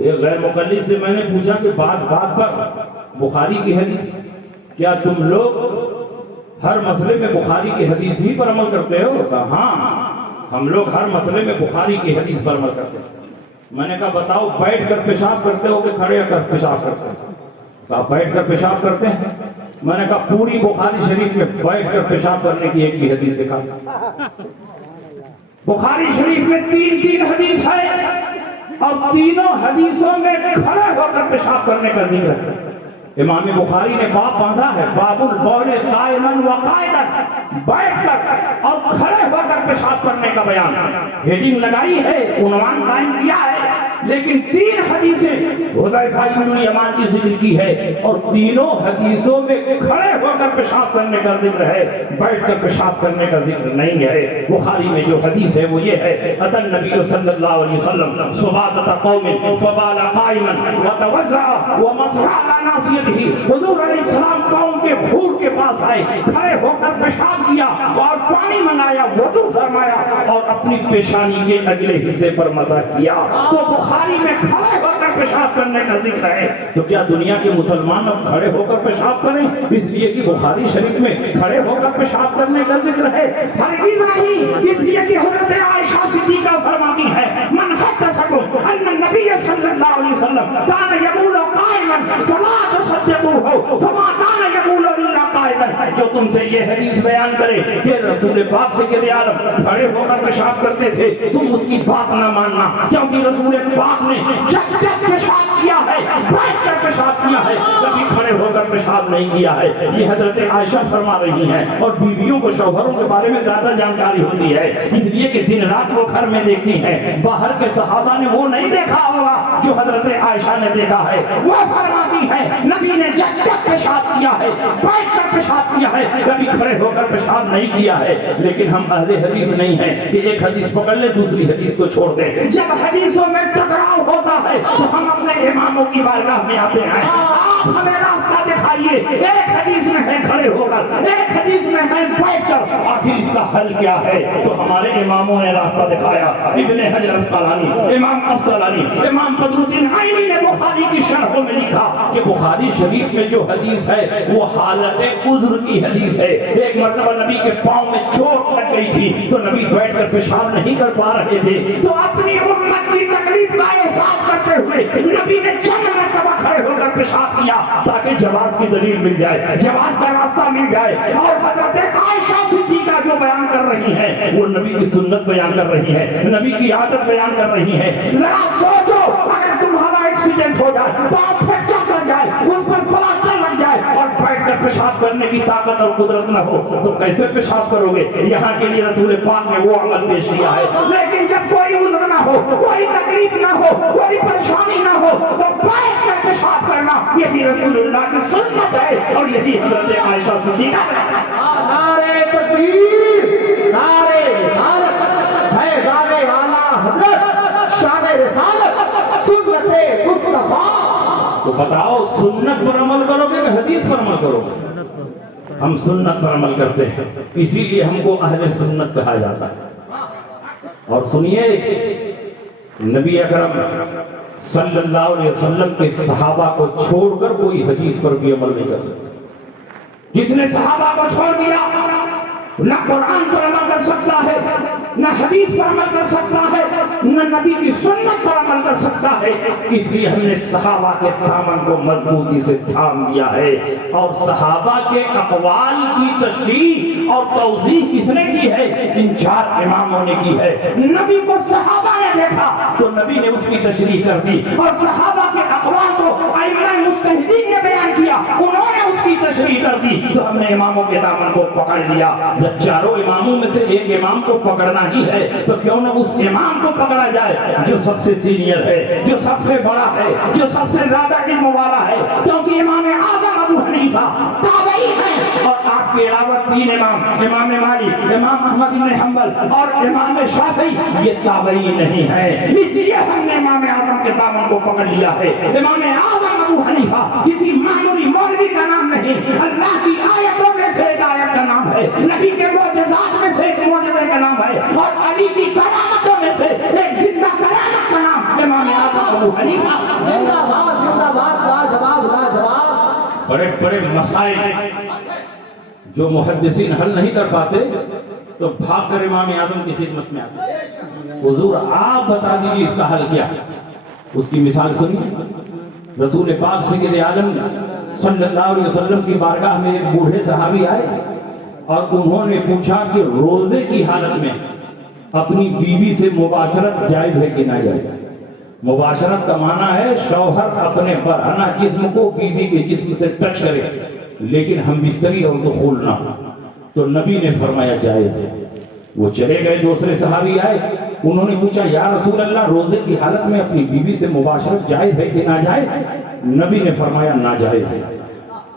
ایک غیر مقلد سے میں نے پوچھا کہ بات بات پر بخاری کی حدیث، کیا تم لوگ ہر مسئلے میں بخاری کی حدیث ہی پر عمل کرتے ہو؟ کہا ہاں، ہم لوگ ہر مسئلے میں بخاری کی حدیث پر عمل کرتے ہیں۔ میں نے کہا بتاؤ بیٹھ کر پیشاب کرتے ہو کہ کھڑے ہو کر پیشاب کرتے ہو؟ کہا بیٹھ کر پیشاب کرتے ہیں۔ میں نے کہا پوری بخاری شریف میں بیٹھ کر پیشاب کرنے کی ایک بھی حدیث دکھا۔ بخاری شریف میں 3 حدیث ہے اور تینوں حدیثوں میں کھڑے ہو کر پیشاب کرنے کا ذکر ہے۔ امام بخاری نے باب باندھا ہے، باب البول قائما وقائدا، بیٹھ کر اور کھڑے ہو کر پیشاب کرنے کا بیان۔ ہیڈنگ لگائی ہے، عنوان قائم کیا ہے، لیکن 3 حدیثیں حذیفہ بن الیمان کی ذکر کی ہے اور تینوں حدیثوں میں کھڑے ہو کر پیشاب کرنے کا ذکر ہے، بیٹھ کر پیشاب کرنے کا ذکر نہیں ہے۔ بخاری میں جو حدیث ہے وہ یہ ہے، اتى النبی صلی اللہ علیہ وسلم سباطۃ قوم فبال قائما وتوضأ ومسح على ناصیته۔ حضور علیہ السلام قوم کے بھوڑ کے پاس آئے، کھڑے ہو کر پیشاب کیا اور پانی منگایا، وضو فرمایا اور اپنی پیشانی کے اگلے حصے پر مسح کیا۔ تو بخاری میں کھڑے ہو کر پیشاب کرنے کا ذکر ہے، تو کیا دنیا کے مسلمان اب کھڑے ہو کر پیشاب کریں؟ اس لیے کہ بخاری شریف میں کھڑے ہو کر پیشاب کرنے کا ذکر ہے؟ ہرگز نہیں، اس لیے کہ حضرت عائشہ صدیقہ فرماتی ہے، من حدثکم ان النبی صلی اللہ علیہ وسلم کان یبول قائما فلا تصدقوه فما کان یبول الا قائدا۔ جو تم سے یہ حدیث بیان کرے کہ رسول پاک سے کہ عالم کھڑے ہو کر پیشاب کرتے تھے، تم اس کی بات نہ ماننا، کیونکہ رسول پاک نے جب جب پیشاب کیا ہے بیٹھ کر پیشاب کیا ہے، کبھی کھڑے ہو کر پیشاب نہیں کیا ہے۔ یہ حضرت عائشہ فرما رہی ہیں، اور بیویوں کو شوہروں کے بارے میں زیادہ جانکاری ہوتی ہے، اس لیے کہ دن رات وہ گھر میں دیکھتی ہیں۔ باہر کے صحابہ نے وہ نہیں دیکھا ہوگا جو حضرت عائشہ نے دیکھا ہے۔ وہ فرماتی ہے نبی نے جب جب پیشاب کیا ہے بیٹھ کر پیشاب کیا ہے، کبھی کھڑے ہو کر پیشاب نہیں کیا ہے۔ لیکن ہم اہل حدیث نہیں ہیں کہ ایک حدیث پکڑ لے دوسری حدیث کو چھوڑ دیں۔ جب حدیثوں میں ٹکراؤ ہوتا ہے تو ہم اپنے اماموں کی بارگاہ میں آتے ہیں، آپ ہمیں راستہ دکھائیے۔ ایک حدیث میں ہے کھڑے ہو کر، ایک حدیث میں ہے بیٹھ کر، آخر اس کا حل کیا ہے؟ تو ہمارے اماموں نے راستہ دکھایا۔ ابن حجر اسقلانی، امام قسطلانی، امام بدر الدین عینی نے بخاری کی شرحوں میں لکھا کہ بخاری شریف میں جو حدیث ہے وہ حالت عذر کی حدیث ہے۔ ایک مرتبہ نبی کے پاؤں میں چوٹ لگ گئی تھی تو نبی بیٹھ کر پیشاب نہیں کر پا رہے تھے، تو اپنی امت کی تکلیف کا احساس کرتے ہوئے نبی نے چند مرتبہ کھڑے ہو کر پیشاب کیا تاکہ جواز کی دلیل مل جائے، جواز کا راستہ مل جائے۔ اور حضرت عائشہ صدیقہ جو بیان کر رہی ہے وہ نبی کی سنت بیان کر رہی ہے، نبی کی عادت بیان کر رہی ہے۔ ذرا سوچو اگر تمہارا ایکسیڈنٹ ہو جائے، پاؤں فریکچر کر جائے، اس پر پلاسٹر لگ جائے اور بیٹھ کر پیشاب کرنے کی طاقت اور قدرت نہ ہو تو کیسے پیشاب کرو گے؟ یہاں کے لیے رسول پاک نے وہ عمل پیش کیا ہے۔ لیکن جب کوئی عذر نہ ہو، کوئی تکلیف نہ ہو، کوئی پریشانی نہ ہو تو بیٹھ کر پیشاب کرنا یہی رسول اللہ کی سنت ہے اور یہی حضرت عائشہ صدیقہ ہے۔ نعرہ تکبیر، نعرہ رسالت، فیضان اعلیٰ حضرت، شان رسالت، سنت مصطفیٰ۔ تو بتاؤ سنت پر عمل کرو گے کہ حدیث پر عمل کرو گے؟ ہم سنت پر عمل کرتے ہیں، اسی لیے ہم کو اہل سنت کہا جاتا ہے۔ اور سنیے نبی اکرم صلی اللہ علیہ وسلم کے صحابہ کو چھوڑ کر کوئی حدیث پر بھی عمل نہیں کر سکتا۔ جس نے صحابہ کو چھوڑ دیا نہ قرآن پر عمل کر سکتا ہے، نہ حدیث پر عمل کر سکتا ہے، نہ نبی کی سنت پر عمل کر سکتا ہے۔ اس لیے ہم نے صحابہ کے دامن کو مضبوطی سے تھام لیا ہے، اور صحابہ کے اقوال کی تشریح اور توضیح کس نے کی ہے؟ ان 4 اماموں نے کی ہے۔ نبی کو صحابہ نے دیکھا تو نبی نے اس کی تشریح کر دی، اور صحابہ کے اقوال کو ائمہ مجتہدین نے بیان کیا، انہوں نے اس کی تشریح کر دی، تو ہم نے اماموں کے دامن کو پکڑ لیا۔ جب چاروں اماموں میں سے ایک امام کو پکڑنا ہی ہے تو کیوں نہ اس امام کو پکڑا جائے جو سب سے سینئر ہے، جو سب سے بڑا ہے، جو سب سے زیادہ علم والا ہے، کیونکہ امام اعظم ابو حنیفہ تابعی ہے، اور آپ کے علاوہ 3 امام، امام مالک، امام احمد بن حنبل اور امام شافعی، یہ تابعی نہیں ہے۔ اس لیے ہم نے امام اعظم کے دامن کو پکڑ لیا ہے۔ امام اعظم ابو حنیفہ کسی معمولی مولوی کا نام نہیں، اللہ کی آیتوں میں سے ایک آیت کا نام ہے، نبی کے معجزات میں سے ایک معجزے کا نام ہے، اور علی کی کرامتوں میں سے ایک زندہ کرامت کا نام امام اعظم ابو حنیفہ۔ زندہ باد لاجواب لاجواب۔ بڑے بڑے مسائل جو محدثین حل نہیں کر پاتے تو بھاگ کر امام اعظم کی خدمت میں آتے، حضور آپ بتا دیجیے اس کا حل کیا۔ اس کی مثال سنی، رسول پاک سید عالم صلی اللہ علیہ وسلم کی بارگاہ میں ایک بوڑھے صحابی آئے اور انہوں نے پوچھا کہ روزے کی حالت میں اپنی بیوی سے مباشرت جائز ہے کہ ناجائز؟ مباشرت کا معنی ہے شوہر اپنے برہنہ جسم کو بیوی کے جسم سے ٹچ کرے لیکن ہم بستری اور دخول نہ ہو، تو نبی نے فرمایا جائز ہے۔ وہ چلے گئے، دوسرے صحابی آئے، انہوں نے پوچھا یا رسول اللہ روزے کی حالت میں اپنی بیوی سے مباشرت جائز ہے کہ ناجائز؟ نبی نے فرمایا ناجائز ہے۔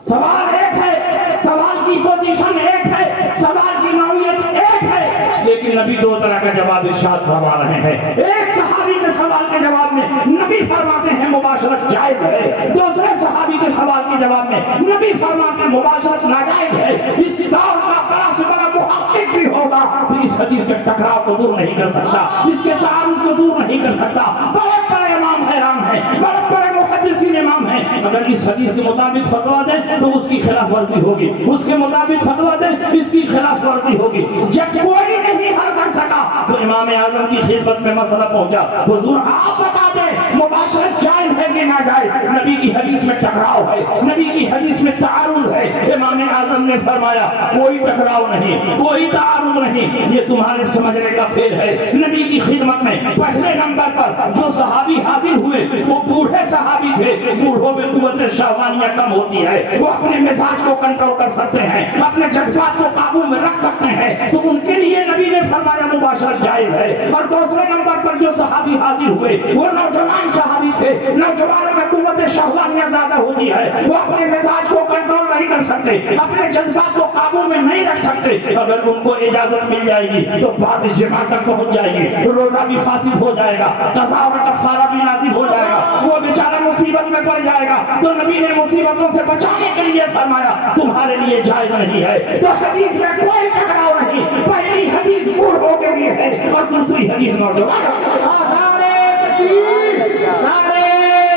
سوال ایک ہے، سوال کی پوزیشن ایک ہے، سوال کی نوعیت ایک ہے، لیکن نبی 2 طرح کا جواب ارشاد فرما رہے ہیں۔ ایک صحابی کے سوال کے جواب میں نبی فرماتے ہیں مباشرت جائز ہے، دوسرے صحابی کے سوال کے جواب میں نبی فرماتے ہیں مباشرت ناجائز ہے۔ اس دور کا بڑا سے بڑا محقق بھی ہوگا تو اس حدیث کے ٹکراؤ کو دور نہیں کر سکتا، اس کے تعارض کو دور نہیں کر سکتا۔ بڑے بڑے امام حیران ہیں، بڑے بڑے محدثین امام ہیں، اگر اس حدیث کے مطابق فتویٰ دیں تو اس کی خلاف ورزی ہوگی، اس کے مطابق فتویٰ دیں اس کی خلاف ورزی ہوگی۔ جب کوئی نہیں حل کر سکا تو امام اعظم کی خدمت میں مسئلہ پہنچا، حضور آپ بتا دیں مباشرت جائز ہے کہ ناجائز؟ نبی کی حدیث میں ٹکراؤ ہے، نبی کی حدیث میں تعارض ہے۔ امام اعظم نے فرمایا کوئی ٹکراؤ نہیں، کوئی تعارض نہیں، یہ تمہارے سمجھنے کا فیل ہے۔ نبی کی خدمت میں پہلے نمبر پر جو صحابی حاضر ہوئے وہ بوڑھے صحابی تھے۔ بوڑھوں میں قوت شہوانیہ کم ہوتی ہے، وہ اپنے مزاج کو کنٹرول کر سکتے ہیں، اپنے جذبات کو قابو میں رکھ سکتے ہیں، تو ان کے لیے نبی نے فرمایا مباشرت جائز ہے۔ اور دوسرے نمبر پر جو صحابی حاضر ہوئے وہ نوجوان صحابی تھے، نوجوانوں میں قوت شہوانیہ زیادہ ہوتی ہے، وہ اپنے مزاج کو کنٹرول نہیں کر سکتے، اپنے جذبات کو قابو میں نہیں رکھ سکتے۔ اگر ان کو اجازت مل جائے گی تو بعد جمعہ تک پہنچ جائے گی، روزہ بھی فاسد ہو جائے گا، قضاء اور کفارہ بھی نازل ہو جائے گا، وہ بیچارہ مصیبت میں پڑ جائے گا۔ تو نبی نے مصیبتوں سے بچانے کے لیے فرمایا تمہارے لیے جائز نہیں ہے۔ تو حدیث میں کوئی ٹکراؤ نہیں، پہلی حدیث بوڑھوں کے لیے ہے اور دوسری حدیث نوجوانوں کے لیے۔ نعرے تکبیر، نعرے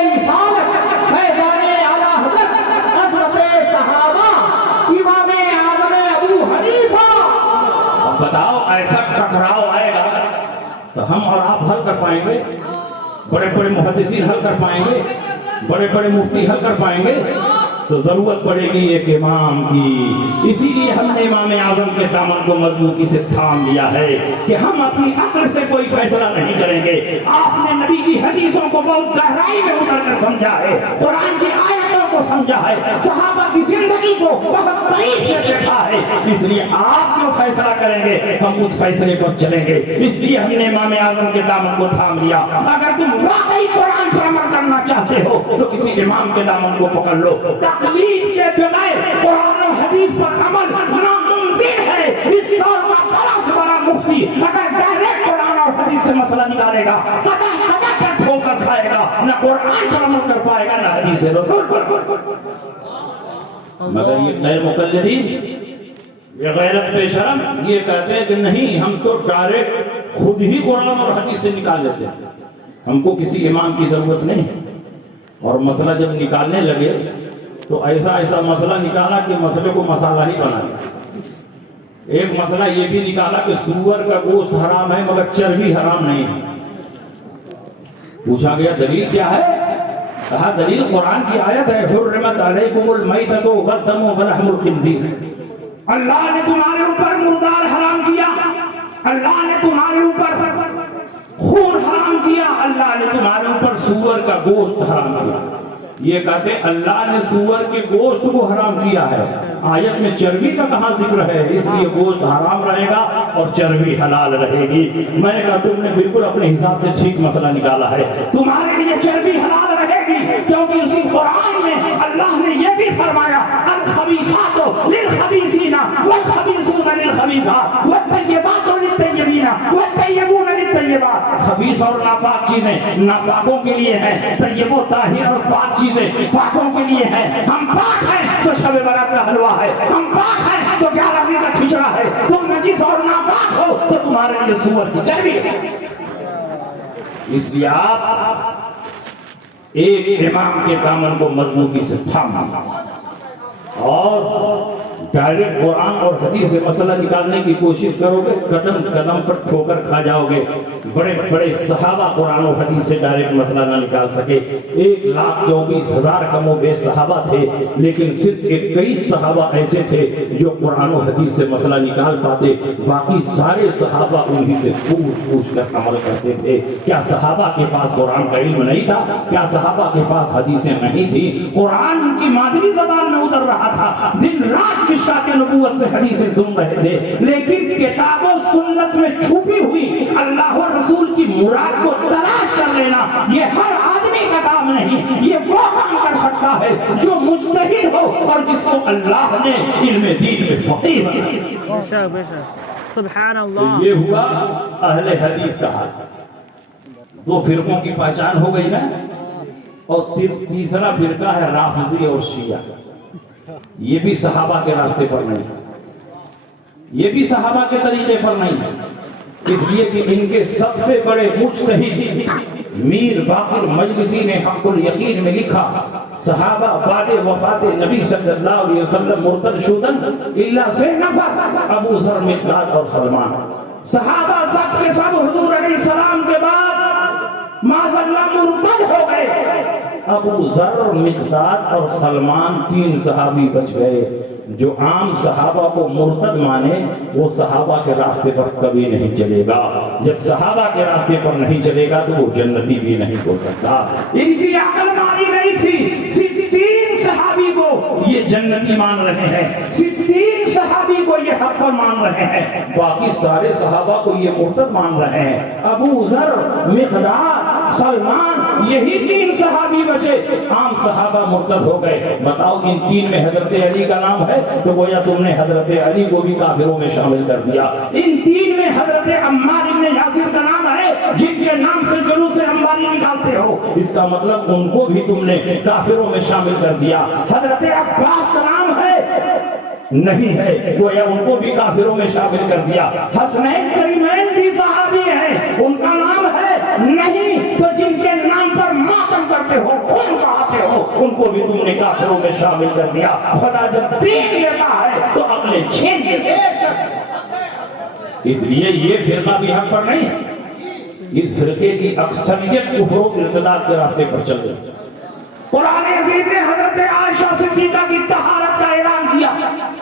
رسالت، فیضان اعلی حضرت حضرت صحابہ امام اعظم ابو حنیفہ۔ بتاؤ ایسا ٹکراؤ آئے گا تو ہم اور آپ حل کر پائیں گے؟ بڑے بڑے محدثین حل کر پائیں گے؟ بڑے بڑے مفتی حل کر پائیں گے؟ تو ضرورت پڑے گی ایک امام کی۔ اسی لیے ہم نے امام اعظم کے دامن کو مضبوطی سے تھام لیا ہے کہ ہم اپنی عقل سے کوئی فیصلہ نہیں کریں گے۔ آپ نے نبی کی حدیثوں کو بہت گہرائی میں اتر کر سمجھا ہے، قرآن کی آیتوں کو سمجھا ہے، صحابہ کی زندگی کو بہت قریب سے دیکھا ہے، اس لیے آپ جو فیصلہ کریں گے ہم اس فیصلے پر چلیں گے۔ اس لیے ہم نے امام اعظم کے دامن کو تھام لیا۔ اگر تم واقعی قرآن پر عمل کرنا چاہتے ہو تو کسی امام کے دامن کو پکڑ لو۔ تقلید کے بغیر قرآن و حدیث پر عمل ناممکن ہے۔ اس دور کا بڑا سے بڑا مفتی اگر ڈائریکٹ قرآن اور حدیث سے مسئلہ نکالے گا قدم قدم پر ٹھوکر کھائے گا، نہ قرآن پر عمل کر پائے گا نہ حدیث رسول پر۔ مگر یہ غیر مقلدین، یہ غیرت بے شرم یہ کہتے ہیں کہ نہیں ہم تو ڈائریکٹ خود ہی قرآن اور حدیث سے نکال لیتے ہیں، ہم کو کسی امام کی ضرورت نہیں، اور مسئلہ جب نکالنے لگے تو ایسا ایسا مسئلہ نکالا کہ مسئلے کو مسالہ ہی بنا دیا۔ ایک مسئلہ یہ بھی نکالا کہ سور کا گوشت حرام ہے مگر چربی حرام نہیں ہے۔ پوچھا گیا دلیل کیا ہے؟ کہا دلیل قرآن کی آیت ہے، حرمت علیکم المیتۃ والدم ولحم الخنزیر۔ اللہ نے تمہارے اوپر مردار حرام کیا، اللہ نے تمہارے اوپر خون حرام کیا، اللہ نے تمہارے اوپر سور کا گوشت حرام کیا۔ یہ کہتے اللہ نے سور کے گوشت کو حرام کیا ہے، آیت میں چربی کا کہاں ذکر ہے؟ اس لیے گوشت حرام رہے گا اور چربی حلال رہے گی۔ میں نے کہا تم نے بالکل اپنے حساب سے ٹھیک مسئلہ نکالا ہے، تمہارے لیے چربی حلال رہے گی کیونکہ اسی قرآن میں اللہ نے یہ بھی فرمایا الخبیثات للخبیثین والخبیثون للخبیثات والطیبات للطیبین والطیبون للطیبات۔ خبیث اور ناپاک چیزیں ناپاکوں کے لیے ہیں، طیب و طاہر اور پاک چیزیں پاکوں کے لیے ہیں۔ ہم پاک ہیں تو شب برات کا حلوہ ہے، ہم پاک ہیں تو 11ویں کا کھچڑا ہے، تم نجس اور ناپاک ہو تو تمہارے لیے سور کی چربی ہے۔ اس لیے آپ ایک امام کے دامن کو مضبوطی سے تھامنا اور ڈائریکٹ قرآن اور حدیث سے مسئلہ نکالنے کی کوشش کرو گے، قدم قدم پر ٹھوکر کھا جاؤ گے۔ بڑے بڑے صحابہ قرآن و حدیث سے ڈائریکٹ مسئلہ نہ نکال سکے۔ 1,24,000 کم و بیش صحابہ تھے، لیکن صرف 21 صحابہ ایسے تھے جو قرآن و حدیث سے مسئلہ نکال پاتے، باقی سارے صحابہ انہی سے پوچھ کر عمل کرتے تھے۔ کیا صحابہ کے پاس قرآن کا علم نہیں تھا؟ کیا صحابہ کے پاس حدیثیں نہیں تھی؟ قرآن ان کی مادری زبان میں اتر رہا تھا، دن رات مشکات نبوت سے حدیثیں سن رہے تھے، لیکن کتاب و سنت میں چھپی ہوئی اللہ و رسول کی مراد کو تلاش کر لینا یہ ہر آدمی کا کام نہیں، یہ وہ کام کر سکتا ہے جو مجتہد ہو اور جس کو اللہ نے علم دین میں فقیہ بنایا۔ بے شک سبحان اللہ۔ یہ ہوا اہل حدیث کا حال۔ دو فرقوں کی پہچان ہو گئی نا، اور تیسرا فرقہ ہے رافضی اور شیعہ۔ یہ بھی صحابہ کے راستے پر نہیں، یہ بھی صحابہ کے طریقے پر نہیں، اس لیے کہ ان کے سب سے بڑے مجتہد میر باقر مجلسی نے حق الیقین میں لکھا صحابہ بعد وفات نبی صلی اللہ علیہ وسلم مرتد شدن الا سے نفر ابو ذر مقداد اور سلمان۔ صحابہ سب کے سب حضور علیہ السلام کے بعد معاذ اللہ مرتد ہو گئے، ابو ذر مقداد اور سلمان 3 صحابی بچ گئے۔ جو عام صحابہ کو مرتد مانے وہ صحابہ کے راستے پر کبھی نہیں چلے گا، جب صحابہ کے راستے پر نہیں چلے گا تو وہ جنتی بھی نہیں ہو سکتا۔ ان کی عقل ماری گئی تھی، صرف 3 صحابی کو یہ جنتی مان رہے ہیں، صرف 3 صحابی کو یہ حق پر مان رہے ہیں، باقی سارے صحابہ کو یہ مرتد مان رہے ہیں۔ ابو ذر مقداد سلمان یہی 3 صحابی بچے، عام صحابہ مرتد ہو گئے۔ بتاؤ ان 3 میں حضرت علی کا نام ہے تو گویا تم نے حضرت علی کو بھی کافروں میں شامل کر دیا۔ ان 3 میں حضرت عمار بن یاسر کا نام ہے، جن کے نام سے جلوس انباری نکالتے ہو، اس کا مطلب ان کو بھی تم نے کافروں میں شامل کر دیا۔ حضرت عباس کا نام ہے نہیں ہے، گویا ان کو بھی کافروں میں شامل کر دیا۔ حسنین کریمین بھی صحابی ہیں، ان کا نام ہے نہیں، تو جن کے نام پر ماتم کرتے ہو، خون بہاتے ہو، ان کو بھی تم نے کافروں میں شامل کر دیا۔ خدا جب دین لیتا ہے تو اپنے چھین لیتے ہیں، اس لیے یہ فرقہ بھی حق پر نہیں ہے۔ اس فرقے کی اکثریت کفر و ارتداد کے راستے پر چل رہی۔ قرآن عزیز نے حضرت عائشہ صدیقہ کی طہارت کا اعلان کیا،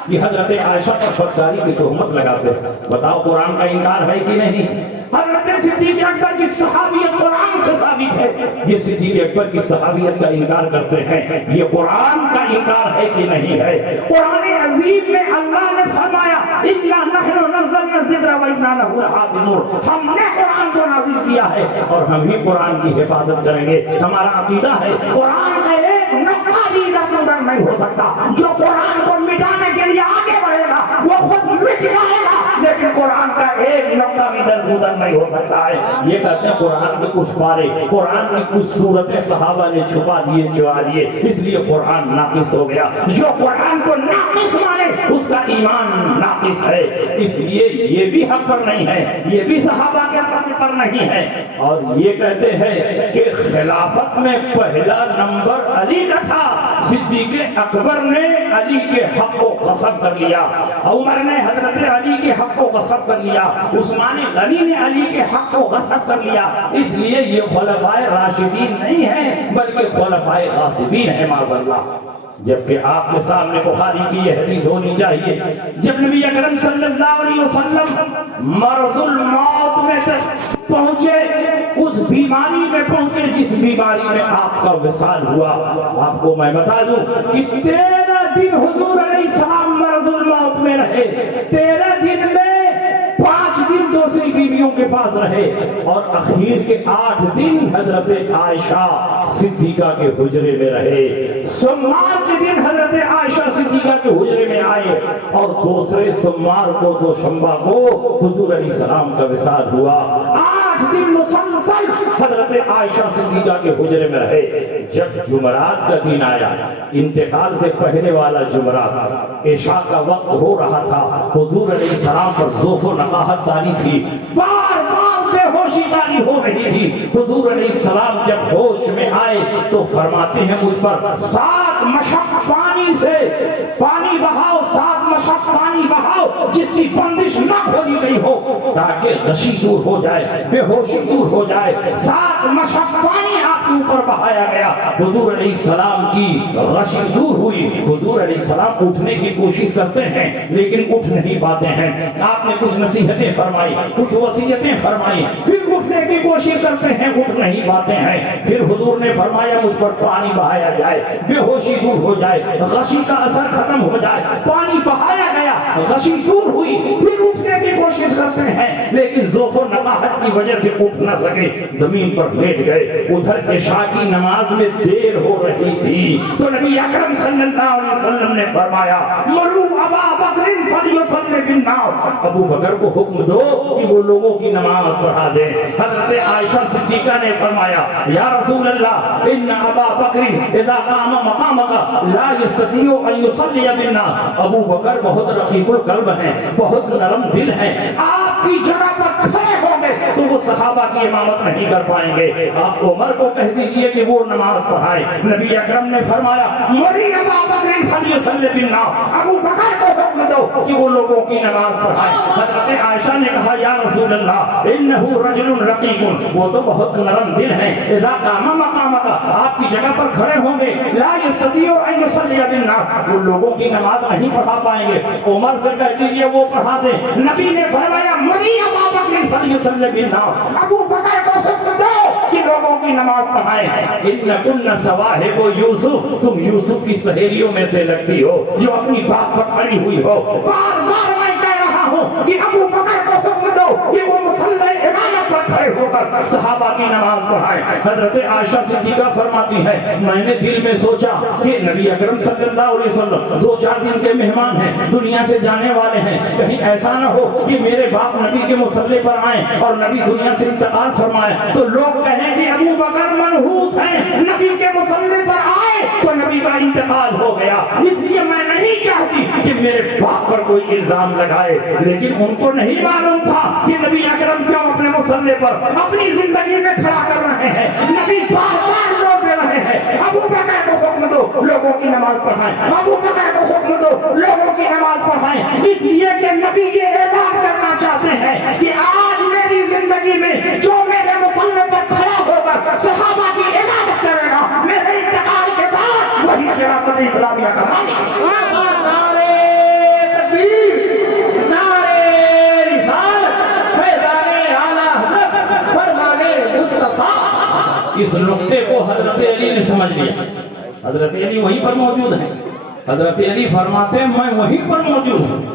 یہ حضرت عائشہ پر بدکاری کی تہمت لگاتے ہیں۔ بتاؤ قرآن کا انکار ہے کہ نہیں؟ حضرت صدیق اکبر کی صحابیت قرآن سے ثابت ہے، یہ صدیق اکبر کی صحابیت کا انکار کرتے ہیں، یہ قرآن کا انکار ہے کہ نہیں ہے؟ قرآن عزیز میں اللہ نے فرمایا اِنَّا نَحْنُ نَزَّلْنَا الذِّكْرَ وَإِنَّا لَهُ لَحَافِظُونَ، ہم نے قرآن کو نازل کیا ہے اور ہم ہی قرآن کی حفاظت کریں گے۔ ہمارا عقیدہ ہے قرآن کا ایک ایک نقطہ بھی ادھر سے ادھر نہیں ہو سکتا. جو قرآن کو مٹانے کے لیے آگے بڑھے گا وہ خود مٹ جائے گا, لیکن قرآن کا ایک نقطہ بھی ادھر سے ادھر نہیں ہو سکتا ہے. یہ کہتے ہیں قرآن کے کچھ پارے, قرآن کی کچھ صورتیں صحابہ نے چھپا دیے, چرا دیے, اس لیے قرآن ناقص ہو گیا. جو قرآن کو ناقص مانے اس کا ایمان ناقص ہے. اس لیے یہ بھی حق پر نہیں ہے, یہ بھی صحابہ کے حق پر نہیں ہے. اور یہ کہتے ہیں کہ خلافت میں پہلا نمبر علی کا تھا. صدیق اکبر نے علی کے حق کو غصب کر لیا, عمر نے حضرت علی کے حق کو غصب کر لیا, عثمان غنی نے علی کے حق کو غصب کر لیا. اس لیے یہ خلفائے راشدین نہیں ہیں بلکہ خلفائے غاصبین ہیں معاذ اللہ. جبکہ آپ کے سامنے بخاری کی یہ حدیث ہونی چاہیے, جب نبی اکرم صلی اللہ علیہ وسلم مرض الموت میں پہنچے, اس بیماری میں پہنچے جس بیماری میں آپ کا وصال ہوا. آپ کو میں بتا دوں کہ 13 دن حضور علیہ السلام مرض الموت میں رہے. 13 دن میں 5 دن دوسری بیویوں کے پاس رہے, اور اخیر کے 8 دن حضرت عائشہ صدیقہ کے حجرے میں رہے. سوموار کے دن حضرت عائشہ صدیقہ کے حجرے میں آئے, اور دوسرے سوموار کو دوشنبہ کو حضور علیہ السلام کا وصال ہوا. 8 دن مسلسل حضرت عائشہ صدیقہ کے حجرے میں رہے. جب جمعرات کا دن آیا, انتقال سے پہلے والا جمعرات, عشاء کا وقت ہو رہا تھا, حضور علیہ السلام پر ذوف و نقاہت تاری تھی, بار بار بے ہوشی تاری ہو رہی تھی. حضور علیہ السلام جب ہوش میں آئے تو فرماتے ہیں مجھ پر 7 مشق پانی سے پانی بہاؤ, 7 مشق پانی بہاؤ جس کی بندش نہ کھولی گئی ہو, تاکہ غشی دور ہو جائے, بے ہوشی دور ہو جائے. 7 مشق پانی آپ کے اوپر بہایا گیا. حضور علیہ السلام کی غشی دور ہوئی. حضور علیہ السلام اٹھنے کی کوشش کرتے ہیں لیکن اٹھ نہیں پاتے ہیں. آپ نے کچھ نصیحتیں فرمائی, کچھ وصیتیں فرمائی, پھر اٹھنے کی کوشش کرتے ہیں, اٹھ نہیں پاتے ہیں. پھر حضور نے فرمایا مجھ پر پانی بہایا جائے, بے ہوشی دور ہو جائے, غشی کا اثر ختم ہو جائے. پانی بہایا گیا, غشی دور ہوئی. پھر اٹھنے کی کوشش کرتے ہیں لیکن ذوف و نقاہت کی وجہ سے اٹھ نہ سکے, زمین پر لیٹ گئے. ادھر عشاء کی نماز میں دیر ہو رہی تھی تو نبی اکرم صلی اللہ علیہ وسلم نے فرمایا مرو ابا بکر فلیصلی بالناس, ابو بکر کو حکم دو کہ وہ لوگوں کی نماز پڑھا دیں. حضرت عائشہ صدیقہ نے فرمایا یا رسول اللہ ان ابا بکر اذا قام مقامک لا یستطیع ان یصلی بالناس. ابو بکر بہت رقیق القلب ہیں, بہت نرم دل ہیں, آپ کی جگہ پر کھڑے ہوں گے تو وہ صحابہ کی امامت نہیں کر پائیں گے. آپ عمر کو کہہ دیجئے کہ وہ نماز پڑھائے. نبی اکرم نے فرمایا مری ابا بکر فلیصلی بالناس, ابو بکر کو حکم دو کہ وہ لوگوں کی نماز پڑھائے. حضرت عائشہ نے کہا یا رسول اللہ انہ رجل رقیق, وہ تو بہت نرم دل ہیں, اذا قام مقامک, آپ کی جگہ پر کھڑے ہوں گے, لا یستطیع ان یصلی بالناس, وہ لوگوں کی نماز نہیں پڑھا پائیں گے. عمر سے کہہ دیجئے وہ پڑھا دیں. نبی نے فرمایا مری ابا بکر فلیصلی بالناس, ابو بکر کو حکم دو کہ لوگوں کی نماز پڑھائیں. انکن صواحب یوسف, تم یوسف کی سہیلیوں میں سے لگتی ہو جو اپنی بات پر اڑی ہوئی ہو. بار بار میں کہہ رہا ہوں کہ ابو بکر کو حکم دو کہ وہ مصلی امامت پر کھڑے ہو کر صحابہ کی نماز پڑھائیں. حضرت عائشہ صدیقہ فرماتی ہے میں نے دل میں سوچا کہ نبی اکرم صلی اللہ علیہ وسلم 2-4 دن کے مہمان ہیں, دنیا سے جانے والے ہیں, کہیں ایسا نہ ہو کہ میرے باپ نبی کے مصلی پر آئیں اور نبی دنیا سے انتقال فرمائے تو لوگ کہیں کہ ابو بکر منحوس ہیں, نبی کے مصلی پر آئے تو نبی کا انتقال ہو گیا. اس لیے میں نہیں چاہتی کہ میرے باپ پر کوئی الزام لگائے. لیکن ان کو نہیں معلوم تھا کہ نبی اکرم کیوں اپنے مصلی پر اپنی زندگی میں کھڑا کر رہے ہیں. نبی بار بار زور دے رہے ہیں ابو بکر کو حکم دو لوگوں کی نماز پڑھائیں, ابو بکر کو حکم دو لوگوں کی نماز پڑھائیں. اس لیے کہ نبی یہ اعلان کرنا چاہتے ہیں کہ آج میری زندگی میں جو میرے مصلی پر کھڑا ہوگا صحابہ کی عبادت کرے گا, میرے انتقال کے بعد وہی خلافت اسلامیہ کا مالک. نعرے تکبیر, نعرے رسالت, فیضان اعلی حضرت, فرمان مصطفیٰ. اس نقطے کو حضرت علی نے سمجھ لیا. حضرت علی وہیں پر موجود ہیں. حضرت علی فرماتے ہیں میں وہیں پر موجود ہوں.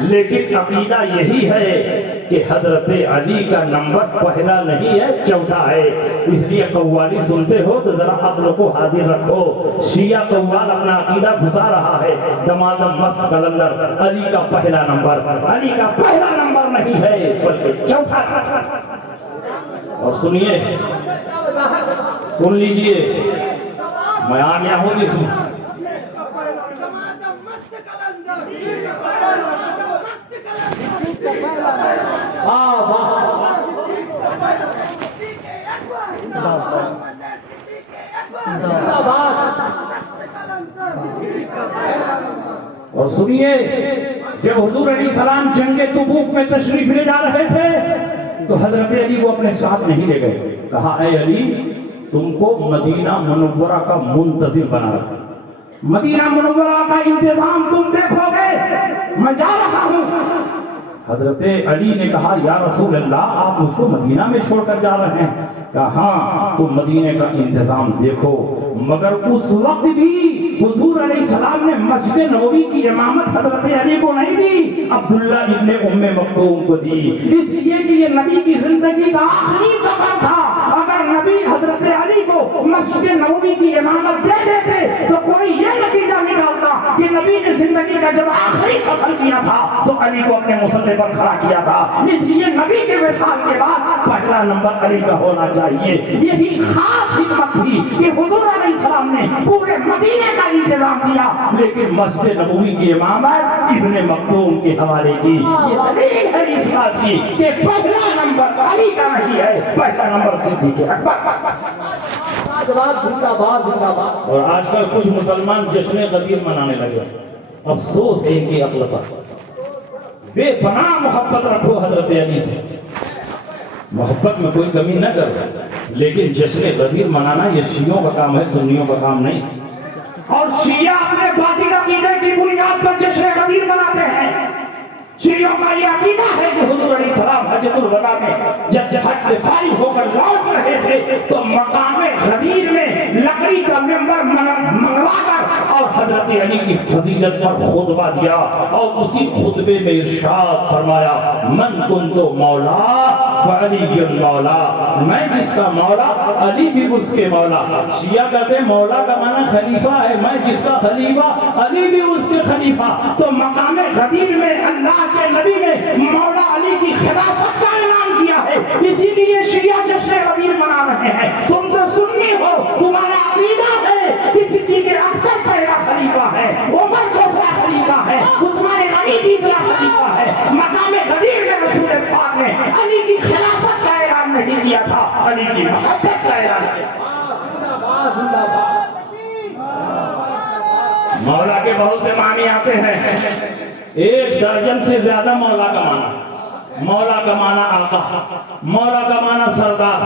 لیکن عقیدہ یہی ہے کہ حضرت علی کا نمبر پہلا نہیں ہے، چوتھا ہے۔ اس لیے قوالی سنتے ہو تو ذرا عقل کو حاضر رکھو۔ شیعہ قوال اپنا عقیدہ گھسا رہا ہے، دمادم مست قلندر، علی کا پہلا نمبر، علی کا پہلا نمبر نہیں ہے بلکہ چوتھا۔ اور سنیے، سن لیجئے، میں آ گیا ہوں جس میں اور سنیے، جب حضور علیہ السلام جنگ تبوک میں تشریف لے جا رہے تھے تو حضرت علی کو اپنے ساتھ نہیں لے گئے، کہا اے علی تم کو مدینہ منورہ کا منتظر بنا رہا، مدینہ منورہ کا انتظام تم دیکھو گے، میں جا رہا ہوں۔ حضرت علی نے کہا یا رسول اللہ آپ مجھ کو مدینہ میں چھوڑ کر جا رہے ہیں؟ کہا ہاں تم مدینے کا انتظام دیکھو، مگر اس وقت بھی حضور علیہ السلام نے مسجد نبوی کی امامت حضرت علی کو نہیں دی، عبداللہ ابن ام مکتوم کو دی، اس لیے کہ یہ نبی کی زندگی کا آخری سفر تھا۔ اگر نبی حضرت علی کو مسجد نبوی کی امامت دے دیتے تو کوئی یہ نتیجہ نکالتا کہ نبی نے زندگی کا جب آخری سفر کیا تھا تو علی کو اپنے مسلح پر کھڑا کیا تھا، اس لیے نبی کے وصال کے بعد پہلا نمبر علی کا ہونا چاہیے۔ یہی خاص حکمت تھی کہ حضور علیہ السلام نے پورے مدینے کا انتظام کیا لیکن مسجد نبوی کی امامت ابن مکتوم کے حوالے کی۔ یہ دلیل ہے اس بات کی کہ پہلا نمبر علی کا نہیں ہے، پہلا نمبر صدیق اکبر۔ اور آج کل کچھ مسلمان جشن غدیر منانے لگے، افسوس ہے ان کی عقل پر۔ بے پناہ محبت رکھو حضرت علی سے، محبت میں کوئی کمی نہ کرو، لیکن جشن غدیر منانا یہ شیعوں کا کام ہے، سنیوں کا کام نہیں۔ اور شیعہ اپنے باطل عقیدے کی بنیاد پر جشن غدیر مناتے ہیں۔ شیعوں کا یہ عقیدہ ہے کہ حضور علیہ السلام حجۃ الوداع میں جب حج سے فارغ ہو کر لوٹ رہے تھے تو مقام غدیر میں لکڑی کا منبر منگوا کر اور حضرت علی کی فضیلت پر خطبہ دیا اور اسی خطبے میں ارشاد فرمایا من کنت مولا فعلی المولا، میں جس کا مولا علی بھی اس کے مولا۔ شیعہ کہتے ہیں مولا کا معنی خلیفہ ہے، میں جس کا خلیفہ علی بھی اس کے خلیفہ۔ تو مقام غدیر میں اللہ کے نبی نے مولا علی کی خلافت کا اعلان کیا ہے، اسی لیے شیعہ جشن غدیر منا رہے ہیں۔ تم تو سنی ہو، تمہارا عقیدہ ہے کہ صدیق اکبر پہلا خلیفہ ہے، عمر دوسرا خلیفہ ہے، عثمان غنی تیسرا خلیفہ ہے۔ مقام غدیر میں رسول پاک نے علی کی خلافت کا اعلان نہیں کیا تھا، علی کی محبت کا اعلان کیا۔ مولا کے بہت سے معنی آتے ہیں، 1 درجن سے زیادہ مولا کا معنی۔ مولا کا معنی آقا، مولا کا معنی سردار،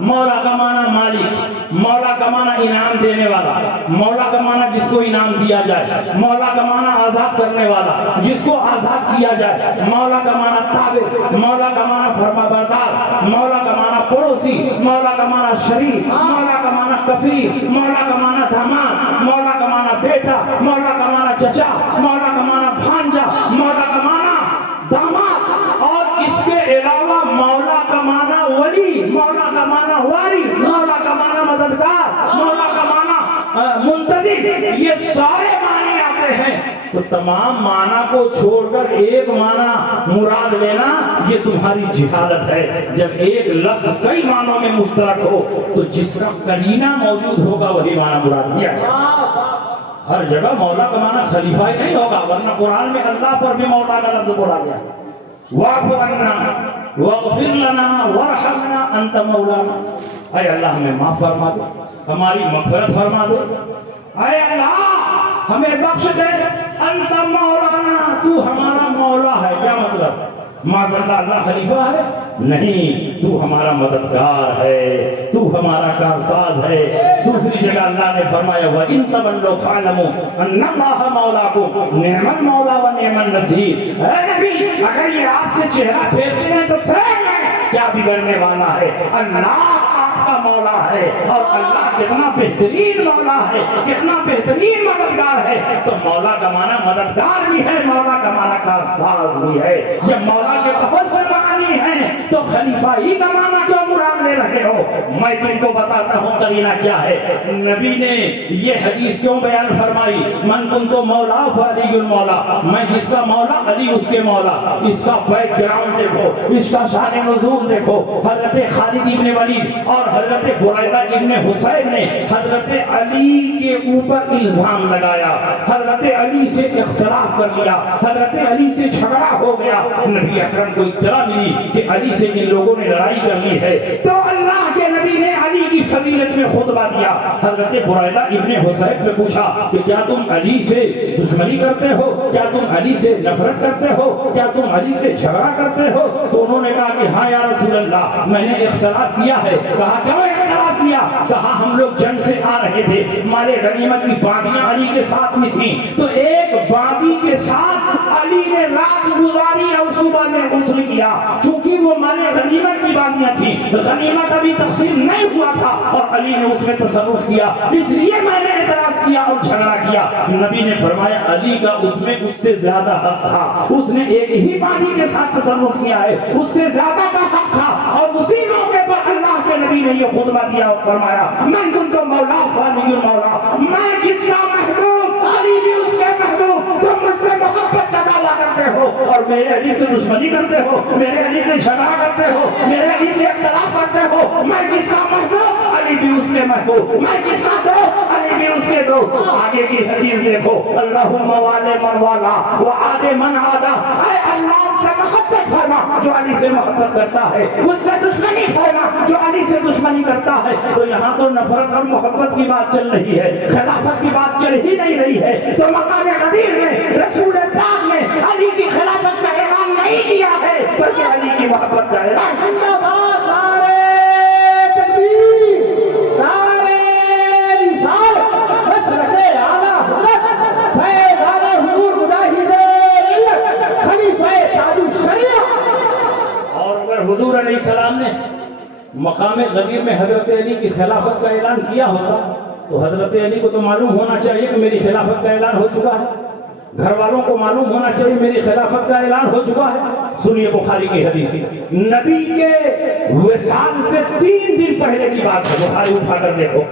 مولا کا معنی مالک، مولا کا معنی انعام دینے والا، مولا کا معنی جس کو انعام دیا جائے، مولا کا معنی آزاد کرنے والا جس کو آزاد کیا جائے، مولا کا معنی تابع، مولا کا معنی فرما بردار، مولا کا معنی پڑوسی، مولا کا معنی شریف، مولا کا معنی کفیل، مولا کا معنی داماد، مولا کا معنی بیٹا، مولا کا معنی چچا، مولا کا معنی بھانجا، مولا کا معنی داماد، اور اس کے علاوہ مولا کا معنی ولی، مولا کا معنی وارث، مولا کا معنی مددگار، مولا کا معنی منتظر، یہ سارے معنی آتے ہیں۔ تو تمام معنی کو چھوڑ کر ایک معنی مراد لینا یہ تمہاری جہالت ہے۔ جب ایک لفظ کئی معنوں میں مشترک ہو تو جس کا قرینہ موجود ہوگا وہی معنی مراد لیا ہے۔ ہر جگہ مولا کا معنی خلیفہ ہی نہیں ہوگا، ورنہ قرآن میں اللہ پر بھی مولا کا لفظ بولا گیا۔ واعف عنا واغفر لنا وارحمنا انت مولانا، اے اللہ ہمیں معاف فرما دے، ہماری مغفرت فرما دے، اے اللہ ہمیں بخش دے، انت مولانا، تو ہمارا مولا ہے۔ کیا مطلب؟ معذاللہ اللہ خلیفہ ہے؟ نہیں، تو ہمارا مددگار ہے، تو ہمارا کارساز ہے۔ دوسری جگہ اللہ نے فرمایا وَإِن تَوَلَّوْا فَاعْلَمُوا أَنَّ اللَّهَ مَوْلَاكُمْ نِعْمَ الْمَوْلَىٰ وَنِعْمَ النَّصِيرُ۔ اے نبی اگر یہ آپ سے چہرہ پھیرتے ہیں تو پھیر لیں، کیا بگڑنے والا ہے؟ اللہ آپ آپ کا مولا ہے اور اللہ کتنا بہترین مولا ہے, کتنا بہترین مددگار ہے. تو مولا کا معنی مددگار بھی ہے, مولا کا معنی کارساز بھی ہے. جب مولا کے بہت سے معنی ہیں تو خلیفہ ہی کا معنی کیوں مراد لے رہے ہو؟ میں تم کو بتاتا ہوں قرینہ کیا ہے. نبی نے یہ حدیث کیوں بیان فرمائی, من کنت مولا فعلی المولا, میں جس کا مولا علی اس کے مولا. اس کا بیک گراؤنڈ دیکھو, اس کا شان نزول دیکھو. حضرت خالد ابن ولید اور حضرت برائدہ ابن حسین نے حضرت علی کے اوپر الزام لگایا, حضرت علی سے اختلاف کر لیا, حضرت علی سے جھگڑا ہو گیا. نبی اکرم کو اطلاع ملی کہ علی سے ان لوگوں نے لڑائی کر لی ہے, تو اللہ کے نبی نے علی کی فضیلت میں خطبہ دیا. حضرت برائدہ ابن حسین سے پوچھا کہ کیا تم علی سے دشمنی کرتے ہو, کیا تم علی سے نفرت کرتے ہو, کیا تم علی سے جھگڑا کرتے ہو؟ تو انہوں نے کہا کہ ہاں یا رسول اللہ, میں نے اختلاف کیا ہے. کہا کیوں اختلاف کیا؟ کہا ہم لوگ جنگ سے آ رہے تھے, مال غنیمت کی باندیاں علی کے ساتھ میں تھیں, تو ایک باندی کے ساتھ علی نے رات گزاری اور صبح میں غسل کیا. چونکہ وہ مال غنیمت کی باندیاں تھیں, غنیمت ابھی تقسیم نہیں ہوا تھا اور علی نے اس میں تصرف کیا, اس لیے میں نے اعتراض کیا اور جھگڑا کیا. نبی نے فرمایا علی کا اس میں اس سے زیادہ حق تھا, اس نے ایک ہی باندی کے ساتھ تصرف کیا ہے, اس سے زیادہ کا حق تھا. اور اسی موقع پر اللہ کے نبی نے یہ خطبہ دیا اور فرمایا من کنت مولا فعلی المولا, میں جس کا محبوب علی بھی اس کے محبوب. تم مجھ سے محبت کا دعویٰ کرتے ہو اور میرے علی سے دشمنی کرتے ہو, میرے علی سے جھگڑا کرتے ہو, میرے علی سے اختلاف کرتے ہو. میں جس کا محبوب علی بھی اس کے محبوب, میں جس کا دوست علی بھی اس کے دوست. آگے کی حدیث دیکھو, اللہم والے من والا وعاد من عادا, اے اللہ اس سے محبت فرما جو علی سے محبت کرتا ہے, اس سے دشمنی فرما جو علی سے دشمنی کرتا ہے. تو یہاں تو نفرت اور محبت کی بات چل رہی ہے, خلافت کی بات چل ہی نہیں رہی ہے. تو مقام غدیر میں رسول پاک نے علی کی خلافت کا اعلان نہیں کیا ہے بلکہ علی کی محبت کا اعلان. زندہ باد نعرہ تکبیر, نعرہ رسالت, مسلک اعلیٰ حضرت فیضان حضور مجاہد ملت خلیفہ تاج الشریعہ. اور اگر حضور علیہ السلام نے مقام غدیر میں حضرت علی کی خلافت کا اعلان کیا ہوتا تو حضرت علی کو تو معلوم ہونا چاہیے کہ میری خلافت کا اعلان ہو چکا ہے, گھر والوں کو معلوم ہونا چاہیے میری خلافت کا اعلان ہو چکا ہے. سنیے بخاری کی حدیث, نبی کے وصال سے 3 دن پہلے کی بات ہے, بخاری اٹھا کر دیکھو.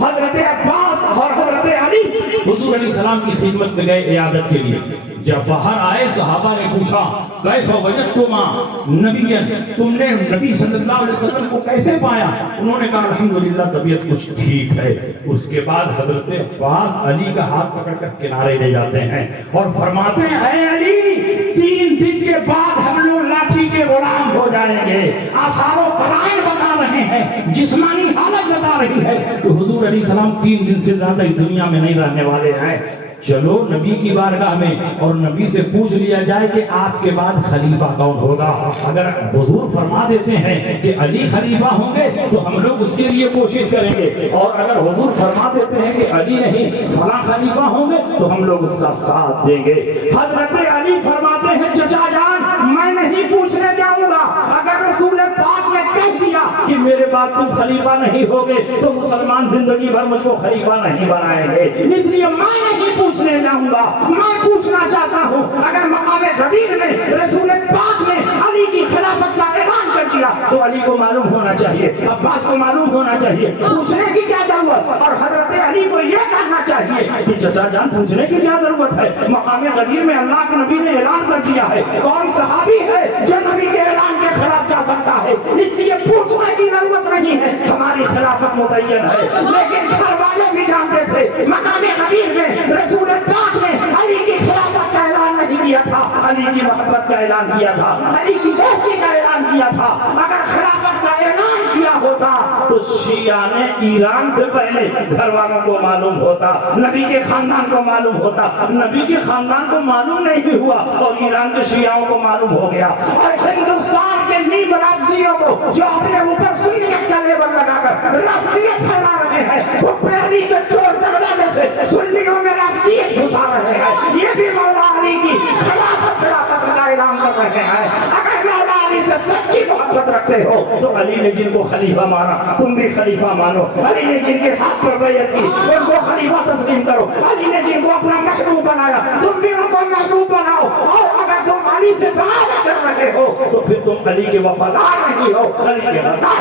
حضرت عباس اور حضرت علی حضور علیہ السلام کی خدمت میں گئے عیادت کے لیے. جب باہر آئے صحابہ نے پوچھا کیف وجدتما نبیا, تم نے نبی صلی اللہ علیہ وسلم کو کیسے پایا؟ انہوں نے کہا الحمدللہ طبیعت کچھ ٹھیک ہے. اس کے بعد حضرت عباس علی کا ہاتھ پکڑ کر کنارے لے جاتے ہیں اور فرماتے ہیں اے علی, 3 دن کے بعد ہم لوگ لاٹھی کے غلام ہو جائیں گے. آثار و قرائن بتا رہے ہیں, جسمانی حالت بتا رہی ہے کہ حضور علیہ السلام 3 دن سے زیادہ اس دنیا میں نہیں رہنے والے ہیں. چلو نبی کی بارگاہ میں اور نبی سے پوچھ لیا جائے کہ آپ کے بعد خلیفہ کون ہوگا. اگر حضور فرما دیتے ہیں کہ علی خلیفہ ہوں گے تو ہم لوگ اس کے لیے کوشش کریں گے, اور اگر حضور فرما دیتے ہیں کہ علی نہیں فلاں خلیفہ ہوں گے تو ہم لوگ اس کا ساتھ دیں گے. حضرت علی فرماتے ہیں چچا جان میں نہیں پوچھنے جاؤں گا, اگر رسول پاک نے کہہ دیا کہ میرے بعد تم خلیفہ نہیں ہوگے تو مسلمان زندگی بھر مجھ کو خلیفہ نہیں بنائیں گے, اس لیے میں نہیں پوچھنے جاؤں گا. میں پوچھنا چاہتا ہوں اگر مقام غدیر میں رسول پاک نے علی کی خلافت کا اعلان کر دیا تو علی کو معلوم ہونا چاہیے, عباس کو معلوم ہونا چاہیے, پوچھنے کی کیا ضرورت. اور حضرت علی کو یہ کہنا چاہیے کہ چچا جان پوچھنے کی کیا ضرورت ہے, مقام غدیر میں اللہ کے نبی نے اعلان کر دیا ہے, کون صحابی ہے جو نبی کے اعلان کے خلاف جا سکتا ہے, اس لیے پوچھنے کی ضرورت نہیں ہے. ہماری خلافت متعین ہے, لیکن گھر والے بھی جانتے تھے مقام غدیر میں رسول پاک نے علی کی خلافت کا اعلان نہیں کیا تھا, علی کی محبت کا اعلان کیا تھا, علی کی دوستی کا اعلان کیا تھا. اگر خلافت کا اعلان کیا ہوتا تو شیعہ نے ایران سے پہلے گھر والوں کو معلوم ہوتا, نبی کے خاندان کو معلوم ہوتا. نبی کے خاندان کو معلوم نہیں ہوا اور ایران کے شیعوں کو معلوم ہو گیا. اور ہندوستان کے نیم رافضیوں کو جو اپنے اوپر سنیت کا لیبل لگا کر رافضیت پھیلا رہے ہیں, وہ پیری کے چور دروازے سے سنیوں میں رافضیت گھسا رہے ہیں, یہ بھی مولا علی کی خلافت کا اعلان کر رہے ہیں. اگر مولا علی سے سچی محبت رکھتے رکھتے ہو تو علی نے جن کو خلیفہ مانا تم بھی خلیفہ مانو، علی نے جن کے ہاتھ پر بیعت کی ان کو خلیفہ تسلیم کرو، علی نے جن کو اپنا محبوب بنایا تم بھی ان کو محبوب بناؤ، اور اگر تم علی سے بغاوت کر رہے ہو تو پھر تم علی کے وفادار نہیں ہو، علی کے غدار۔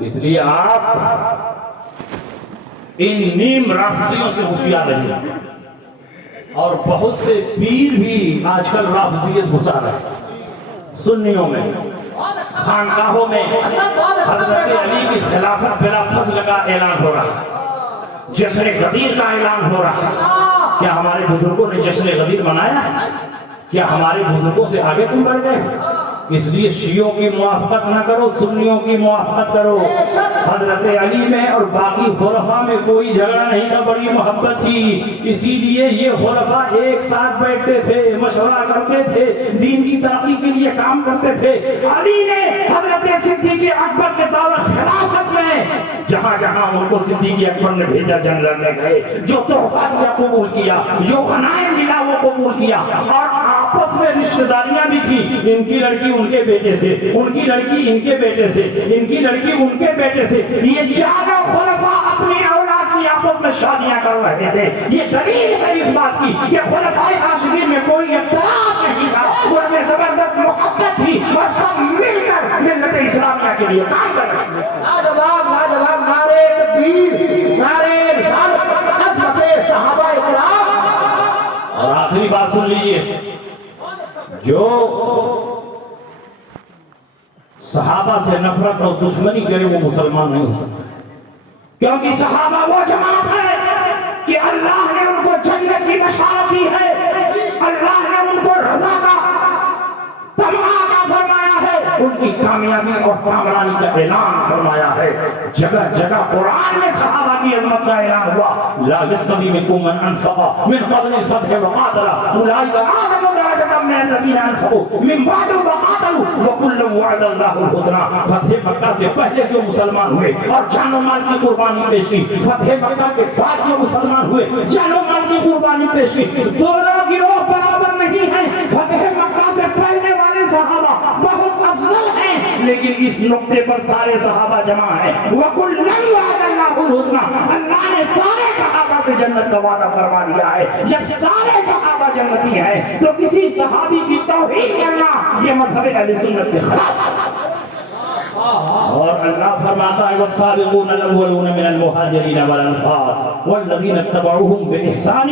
اس لیے آپ ان نیم رافضیوں سے ہوشیار رہیے، اور بہت سے پیر بھی آج کل رافضیت گھسا رہے ہیں سنیوں میں، خانقاہوں میں حضرت علی کی خلافت بلا فضل کا اعلان ہو رہا، جشن غدیر کا اعلان ہو رہا۔ کیا ہمارے بزرگوں نے جشن غدیر منایا؟ کیا ہمارے بزرگوں سے آگے تم بڑھ گئے؟ اس لیے شیعوں کی موافقت نہ کرو، سنیوں کی موافقت کرو۔ حضرت علی میں اور باقی خلفاء میں کوئی جھگڑا نہیں تھا، بڑی محبت تھی، اسی لیے یہ خلفاء ایک ساتھ بیٹھتے تھے، مشورہ کرتے تھے، دین کی ترقی کے لیے کام کرتے تھے۔ علی نے حضرت صدیق اکبر کے دور خلافت میں جہاں جہاں ان کو صدیق اکبر نے بھیجا جنگ لڑنے گئے، جو تحفہ دیا قبول کیا، جو غنائم ملا وہ قبول کیا، اور آپس میں رشتہ داریاں بھی تھی، ان کی لڑکی ان کے بیٹے سے، ان کی لڑکی ان کے بیٹے سے، ان کی لڑکی ان کے بیٹے سے، یہ چاروں خلفاء اپنی اولاد کی آپس میں شادیاں کر رہے تھے۔ یہ دلیل ہے اس بات کی کہ خلفاء راشدین میں کوئی اختلاف نہیں تھا، ان میں زبردست محبت تھی، اور سب مل کر ملت اسلامیہ کے لیے کام کر رہے تھے۔ لاجواب لاجواب، نعرے تکبیر، نعرے رسالت، عظمت صحابہ کرام۔ اور آخری بات سن لیجئے، جو صحابہ سے نفرت اور دشمنی کرے وہ مسلمان نہیں ہو سکتا، کیونکہ صحابہ وہ جماعت ہے کہ اللہ نے ان کو جنت کی بشارت دی ہے، اللہ نے ان کو رضا کا تمغہ عطا فرمایا ہے، ان کی کامیابی اور کامرانی کا اعلان فرمایا ہے۔ جگہ جگہ قرآن میں صحابہ کی عظمت کا اعلان ہوا، لا یستوی منکم من انفق من قبل الفتح وقاتل اولئک اعظم درجۃ من الذین انفقوا من بعد وقاتلوا وکلا وعد اللہ الحسنى۔ فتح مکہ سے پہلے جو مسلمان ہوئے اور جان و مال کی قربانی پیش کی، فتح مکہ کے بعد جو مسلمان ہوئے جان و مال کی قربانی پیش کی، دونوں گروہ برابر نہیں ہیں۔ فتح مکہ سے پہلے والے صحابہ بہت افضل ہیں، لیکن اس نقطے پر سارے صحابہ جمع ہیں۔ وَكُلًّا وَعَدَ اللَّهُ الْحُسْنَى، اللہ نے سارے صحابہ سے جنت کا وعدہ فرما دیا ہے۔ جب سارے صحابہ جنتی ہیں تو کسی صحابی کی توہین کرنا یہ مذہب اہل سنت کے خلاف ہے۔ اور اللہ فرماتا ہے والسابقون الاولون من المہاجرین والانصار والذین اتبعوهم بإحسان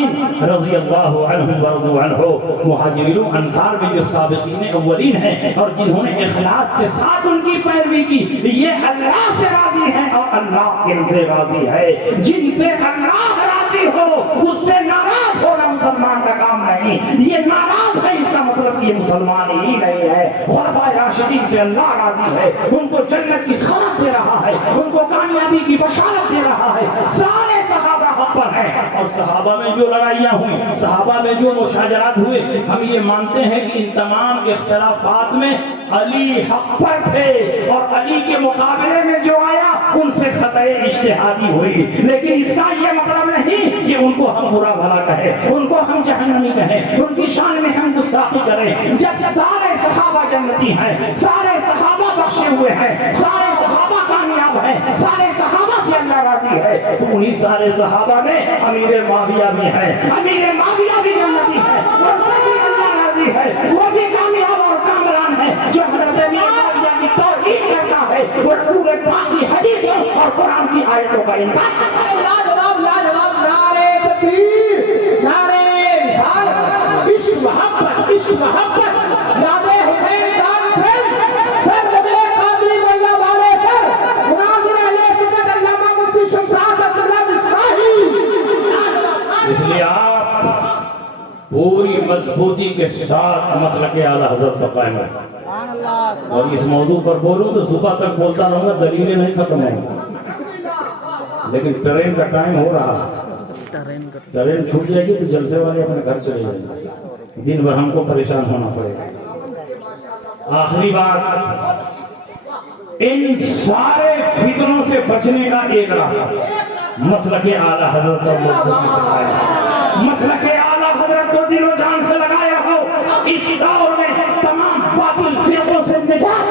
رضی اللہ عنہم ورضوا عنہ۔ مہاجرین و انصار میں جو سابقین اولین ہیں اور جنہوں نے اخلاص کے ساتھ ان کی پیروی کی، یہ اللہ سے راضی ہیں اور اللہ ان سے راضی ہے۔ جن سے اللہ راضی ہو اس سے ناراض ہونا مسلمان کا کام نہیں، یہ ناراض ہے اس کا مطلب یہ مسلمان ہی نہیں ہے۔ خلفائے راشدین سے اللہ راضی ہے، ان کو جنت کی خبر دے رہا ہے، ان کو کامیابی کی بشارت دے رہا ہے۔ سارے صحابہ حق پر ہیں، اور صحابہ میں جو لڑائیاں ہوئی، صحابہ میں جو مشاجرات ہوئے، ہم یہ مانتے ہیں کہ ان تمام اختلافات میں علی حق پر تھے، اور علی کے مقابلے میں جو آیا ان سے خطأ اجتہادی ہوئی، لیکن اس کا یہ مطلب نہیں کہ ان کو ہم برا بھلا کہیں، ان کو ہم جہنمی کہیں، ان کی شان میں ہم گستاخی کریں۔ جب سارے صحابہ جنتی ہیں، سارے صحابہ بخشے ہوئے ہیں، سارے صحابہ کامیاب ہیں، سارے صحابہ سے اللہ راضی ہے، تو انہی سارے صحابہ میں امیر معاویہ بھی ہیں، امیر معاویہ بھی جنتی ہے، وہ بھی اللہ راضی ہے، وہ بھی کامیاب اور کامران ہے۔ جو حضرت امیر معاویہ کی توہین کرتا ہے وہ رسول پاک کی حدیثوں اور قرآن کی آیتوں کا انکار کرتا ہے۔ لاجواب لاجواب، نعرے تکبیر، نعرے رسالت، عشق محبت، عشق محبت، یاد حسین خان پھر نبی قادری مولا والے سر مناظر اہل سنت علامہ مفتی شمشاد عبداللہ مصباحی۔ اس لیے آپ پوری مضبوطی کے ساتھ مسلک اعلی حضرت پر قائم رہیں، اور اس موضوع پر بولوں تو صبح تک بولتا رہوں گا، دلیلیں نہیں ختم ہوں گی، لیکن ٹرین کا ٹائم ہو رہا، ٹرین چھوٹ جائے گی تو جلسے والے اپنے گھر چلے جائیں گے، دن بھر ہم کو پریشان ہونا پڑے گا۔ آخری بات، ان سارے فتنوں سے بچنے کا ایک راستہ مسلک اعلی حضرت اور مضبوطی سے قائم ہے۔ مسلک اعلی حضرت کو دل و جان سے لگایا ہو، اس دور میں تمام باطل فرقوں سے نجات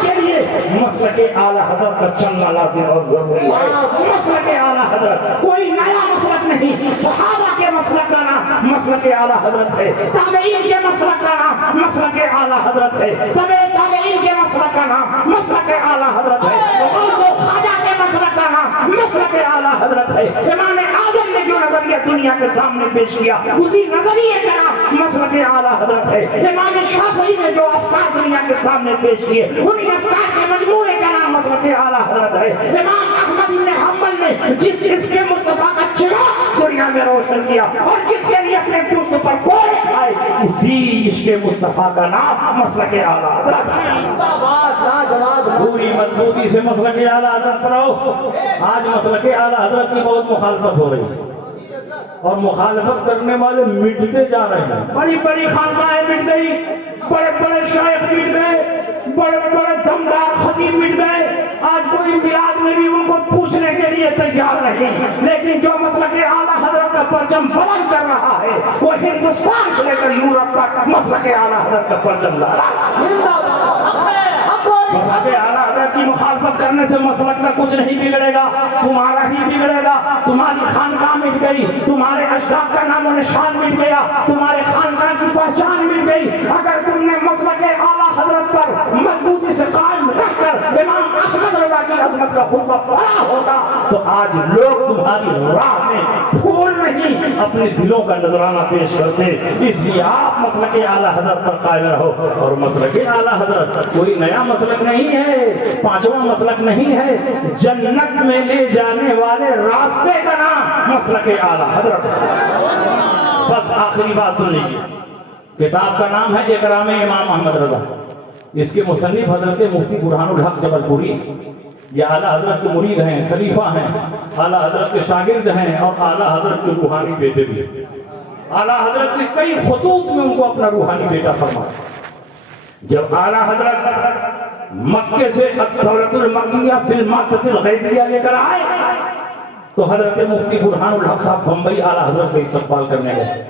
مسلک اعلی حضرت کا چلنا لازم اور ضروری ہے. مسلک اعلی حضرت کوئی نیا مسلک نہیں. صحابہ کے مسلک کا نام مسلک اعلی حضرت ہے. تابعین کے مسلک کا نام مسلک اعلی حضرت ہے. تابعین کے مسلک کا نام مسلک اعلی حضرت ہے. غوث و خواجہ کے مسلک کا نام مسلک اعلی حضرت ہے. امام اعظم نے جو نظریہ دنیا کے سامنے پیش کیا اسی نظریے کا نام مسلک اعلی حضرت ہے. امام شافعی نے جو افکار دنیا کے سامنے پیش کیے انہی افکار کے مجموعے کا نام مسلک اعلی حضرت ہے. امام احمد بن حنبل نے جس عشق مصطفیٰ کا چراغ دنیا میں روشن کیا اور جس کے لیے اپنے پشت پر گھوڑے کھائے اسی عشق مصطفیٰ کا نام مسلک اعلی حضرت ہے. پوری مضبوطی سے مسلک اعلی حضرت پر آؤ. آج مسلک اعلی حضرت کی بہت مخالفت ہو رہی ہے اور مخالفت کرنے والے مٹتے جا رہے ہیں. بڑی بڑی خانقاہیں مٹ گئی, بڑے بڑے شیخ مٹ گئے, بڑے بڑے دمدار خطیب مٹ گئے. آج کوئی میلاد میں بھی ان کو پوچھنے کے لیے تیار نہیں. لیکن جو مسلک اعلی حضرت کا پرچم بلند کر رہا ہے وہ ہندوستان سے لے کر یورپ تک مسلک اعلی حضرت کا پرچم لا رہا ہے. مسلک اعلی حضرت کی مخالفت کرنے سے مسلک کا کچھ نہیں بگڑے گا, تمہارا ہی بگڑے گا. تمہاری خانقاہ مٹ گئی, تمہارے اجداد کا نام و نشان مٹ گیا, تمہارے خانقاہ کی پہچان مٹ گئی. اگر تم نے مسلک اعلی حضرت پر مضبوطی سے قائم رہ کر امام احمد رضا کی عظمت کا خطبہ پڑھا ہوتا تو آج لوگ تمہاری راہ میں پھول نہیں اپنے دلوں کا نذرانہ پیش کرتے. اس لیے آپ مسلک اعلی حضرت پر قائم رہو. اور مسلک اعلی حضرت کوئی نیا مسلک نہیں ہے, پانچواں مسلک نہیں ہے. جنت میں لے جانے والے راستے کا نام مسلک اعلی حضرت. بس آخری بات سن لیجیے. کتاب کا نام ہے اکرام امام احمد رضا. اس کے مصنف حضرت مفتی برہان الحق جبل پوری. یہ اعلی حضرت کے مرید ہیں, خلیفہ ہیں, اعلی حضرت کے شاگرد ہیں اور اعلی حضرت کے روحانی بیٹے بھی ہیں. اعلی حضرت نے کئی خطوط میں ان کو اپنا روحانی بیٹا فرمایا. جب اعلی حضرت مکے سے الدولۃ المکیہ بالمادۃ الغیبیہ لے کر آئے تو حضرت مفتی برہان الحق صاحب بمبئی اعلی حضرت کا استقبال کرنے گئے.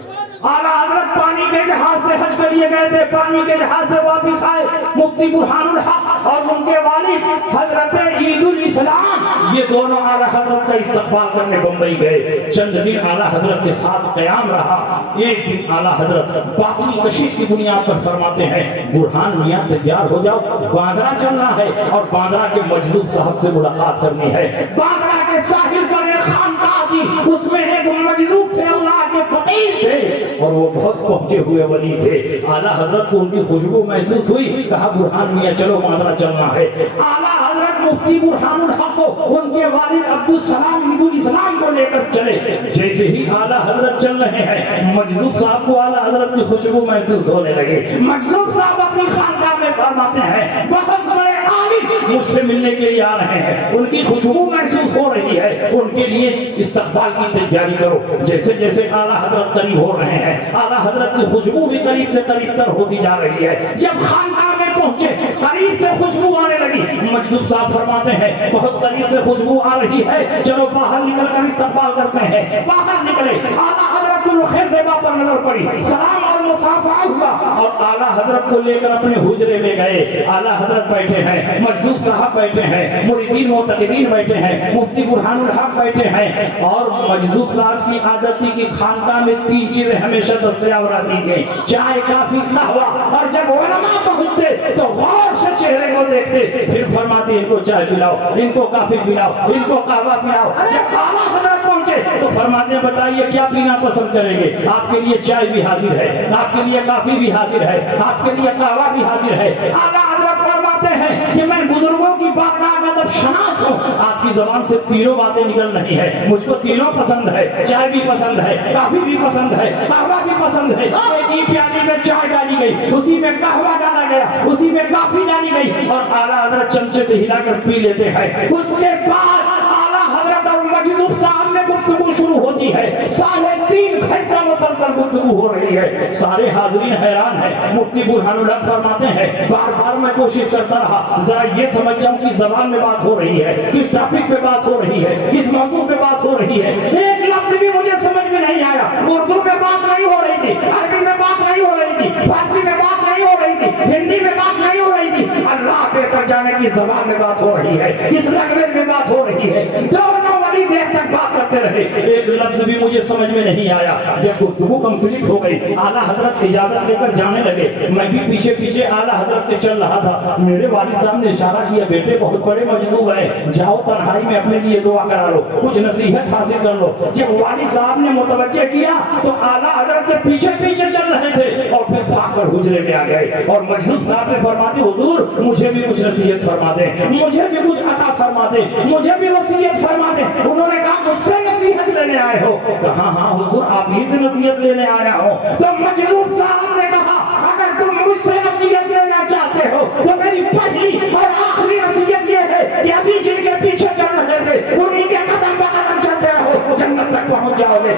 اعلی حضرت پانی کے جہاز سے حج کے لیے گئے تھے, پانی کے جہاز سے واپس آئے. مفتی برہان الحق اور ان کے والد حضرت عید الاسلام یہ دونوں اعلی حضرت کا استقبال کرنے بمبئی گئے. چند دن اعلی حضرت کے ساتھ قیام رہا. ایک دن اعلی حضرت باطنی کشش کی بنیاد پر فرماتے ہیں برہان میاں تیار ہو جاؤ, باندرا چلنا ہے اور باندرا کے مجذوب صاحب سے ملاقات کرنی ہے. باندرا کے ساحل پر ایک خانقاہ تھی, اس میں ایک مجذوب تھے, اللہ کے فقیر تھے اور وہ بہت پہنچے ہوئے ولی تھے. اعلیٰ حضرت کو ان کی خوشبو محسوس ہوئی, کہا برہان میاں چلو باندرا چلنا ہے. اعلیٰ حضرت مفتی برہان الحق کو ان کے والد عبدالسلام عید الاسلام کو لے کر چلے. جیسے ہی اعلیٰ حضرت چل رہے ہیں مجذوب صاحب کو اعلیٰ حضرت کی خوشبو محسوس ہونے لگے. مجذوب صاحب اپنی خانقاہ میں فرماتے ہیں بہت بڑے عالم مجھ سے ملنے کے لیے آ رہے ہیں, ان کی خوشبو محسوس ہو رہی ہے, ان کے لیے استقبال کی تیاری کرو. جیسے جیسے اعلیٰ حضرت قریب ہو رہے ہیں اعلیٰ حضرت کی خوشبو بھی قریب سے قریب تر ہوتی جا رہی ہے. جب خانقاہ میں پہنچے قریب سے خوشبو آنے لگی. مجذوب صاحب فرماتے ہیں بہت قریب سے خوشبو آ رہی ہے, چلو باہر نکل کر استقبال کرتے ہیں. باہر نکلے, اعلیٰ حضرت کو رخ زیبا پر نظر پڑی, سلام اور مصافحہ ہوا اور اعلیٰ حضرت کو لے کر اپنے حجرے میں گئے. اعلیٰ حضرت بیٹھے ہیں, مجذوب صاحب بیٹھے ہیں, مریدین معتقدین بیٹھے ہیں, مفتی برہان الحق بیٹھے ہیں. اور مجذوب صاحب کی عادت تھی کہ خانقاہ میں 3 چیزیں ہمیشہ دستیاب رہتی تھیں, چائے, کافی, قہوہ. اور جب علماء پہنچتے تو غور سے چہرے کو دیکھتے, پھر فرماتے ان کو چائے پلاؤ, ان کو کافی پلاؤ, ان کو قہوہ پلاؤ. جب اعلیٰ حضرت پہنچے تو فرماتے ہیں بتائیے کیا پینا پسند کریں گے؟ آپ کے لیے چائے بھی حاضر ہے, آپ کے لیے کافی بھی حاضر ہے, آپ کے لیے قہوہ بھی حاضر ہے. اعلیٰ حضرت فرماتے ہیں کہ میں بزرگوں کی بات کا ادب شناس ہوں, آپ کی زبان سے تینوں باتیں نکل رہی ہیں, مجھ کو تینوں پسند ہے, چائے بھی پسند ہے, کافی بھی پسند ہے, قہوہ بھی پسند ہے. ایک ہی پیالی میں چائے ڈالی گئی, اسی میں قہوہ ڈالا گیا, اسی میں کافی ڈالی گئی اور اعلیٰ حضرت چمچے سے ہلا کر پی لیتے ہیں. اس کے بعد اعلیٰ حضرت اور مجذوب صاحب میں گفتگو شروع ہوتی ہے. 3.5 گھنٹہ مسلسل گفتگو ہو رہی ہے. سارے حاضرین حیران ہیں. مفتی برہان الحق فرماتے ہیں بار بار میں کوشش کرتا رہا ذرا یہ سمجھ جاؤں کہ زبان میں بات ہو رہی ہے, کس ٹاپک پہ بات ہو رہی ہے, کس موضوع پہ بات ہو رہی ہے. ایک لفظ بھی مجھے سمجھ میں نہیں آیا. اردو میں بات نہیں ہو رہی تھی, عربی میں بات نہیں ہو رہی تھی, فارسی میں بات نہیں ہو رہی تھی, ہندی میں بات نہیں ہو رہی تھی. اللہ بہتر جانے کی زبان میں بات ہو رہی ہے، اس لینگویج میں بات ہو رہی ہے. دونوں ولی دیر تک بات کرتے رہے، ایک لفظ بھی مجھے سمجھ میں نہیں آیا. جب گفتگو کمپلیٹ ہو گئی، اعلیٰ حضرت اجازت لے کر جانے لگے. میں بھی پیچھے پیچھے اعلیٰ حضرت کے چل رہا تھا. میرے والد صاحب نے اشارہ کیا، بیٹے بہت بڑے مجذوب ہیں، جاؤ تنہائی میں اپنے لیے دعا کرا لو، کچھ نصیحت حاصل کر لو. جب والد صاحب نے متوجہ کیا تو اعلیٰ حضرت کے پیچھے پیچھے چل رہے تھے اور پھر بھاگ کر حجرے میں آ گئے. اور مجذوب صاحب سے فرماتے، حضور مجھے بھی کچھ نصیحت فرما دیں، مجھے بھی کچھ عطا فرما دیں، مجھے بھی وصیت فرما دیں. انہوں نے کہا مجھ سے نصیحت لینے آئے ہو؟ کہا ہاں حضور آپ ہی سے نصیحت لینے آیا ہوں. تو مجذوب صاحب نے کہا اگر تم مجھ سے نصیحت لینا چاہتے ہو تو میری پہلی اور آخری نصیحت یہ ہے کہ ابھی جن کے پیچھے چل رہے تھے انہی کے قدم پہ قدم چلتے رہو، جنت تک پہنچ جاؤ گے.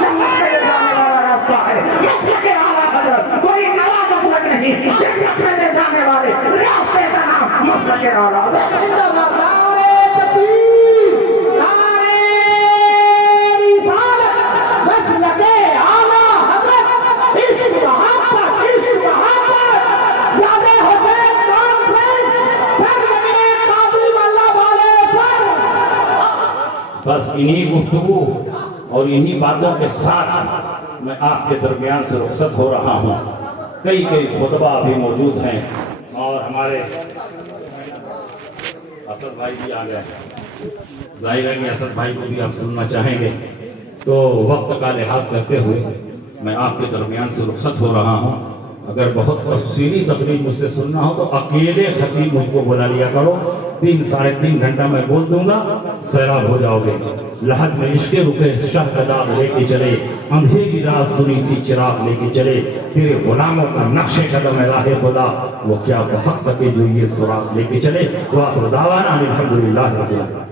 جنت میں لے جانے والا راستہ ہے مسلک اعلیٰ حضرت، کوئی نیا مسلک نہیں. جنت میں لے جانے والے راستے کا نام مسلک اعلیٰ حضرت. بس انہی گفتگو اور انہی باتوں کے ساتھ میں آپ کے درمیان سے رخصت ہو رہا ہوں. کئی خطبہ ابھی موجود ہیں اور ہمارے اسد بھائی بھی آ گئے. ظاہر ہے کہ اسد بھائی کو بھی آپ سننا چاہیں گے، تو وقت کا لحاظ کرتے ہوئے میں آپ کے درمیان سے رخصت ہو رہا ہوں. اگر بہت تفصیلی تقریر مجھ سے سننا ہو تو اکیلے خطیب مجھ کو بلا لیا کرو. 3-3.5 گھنٹہ میں بول دوں گا، سیراب ہو جاؤ گے. لحد میں عشق رکے شہ کا داغ لے کے چلے، اندھیری رات سنی تھی چراغ لے کے چلے. تیرے غلاموں کا نقش قدم ہے راہ خدا، وہ کیا بحق سکے جو یہ سراغ لے کے چلے. وآخر دعوانا الحمدللہ رب العالمین.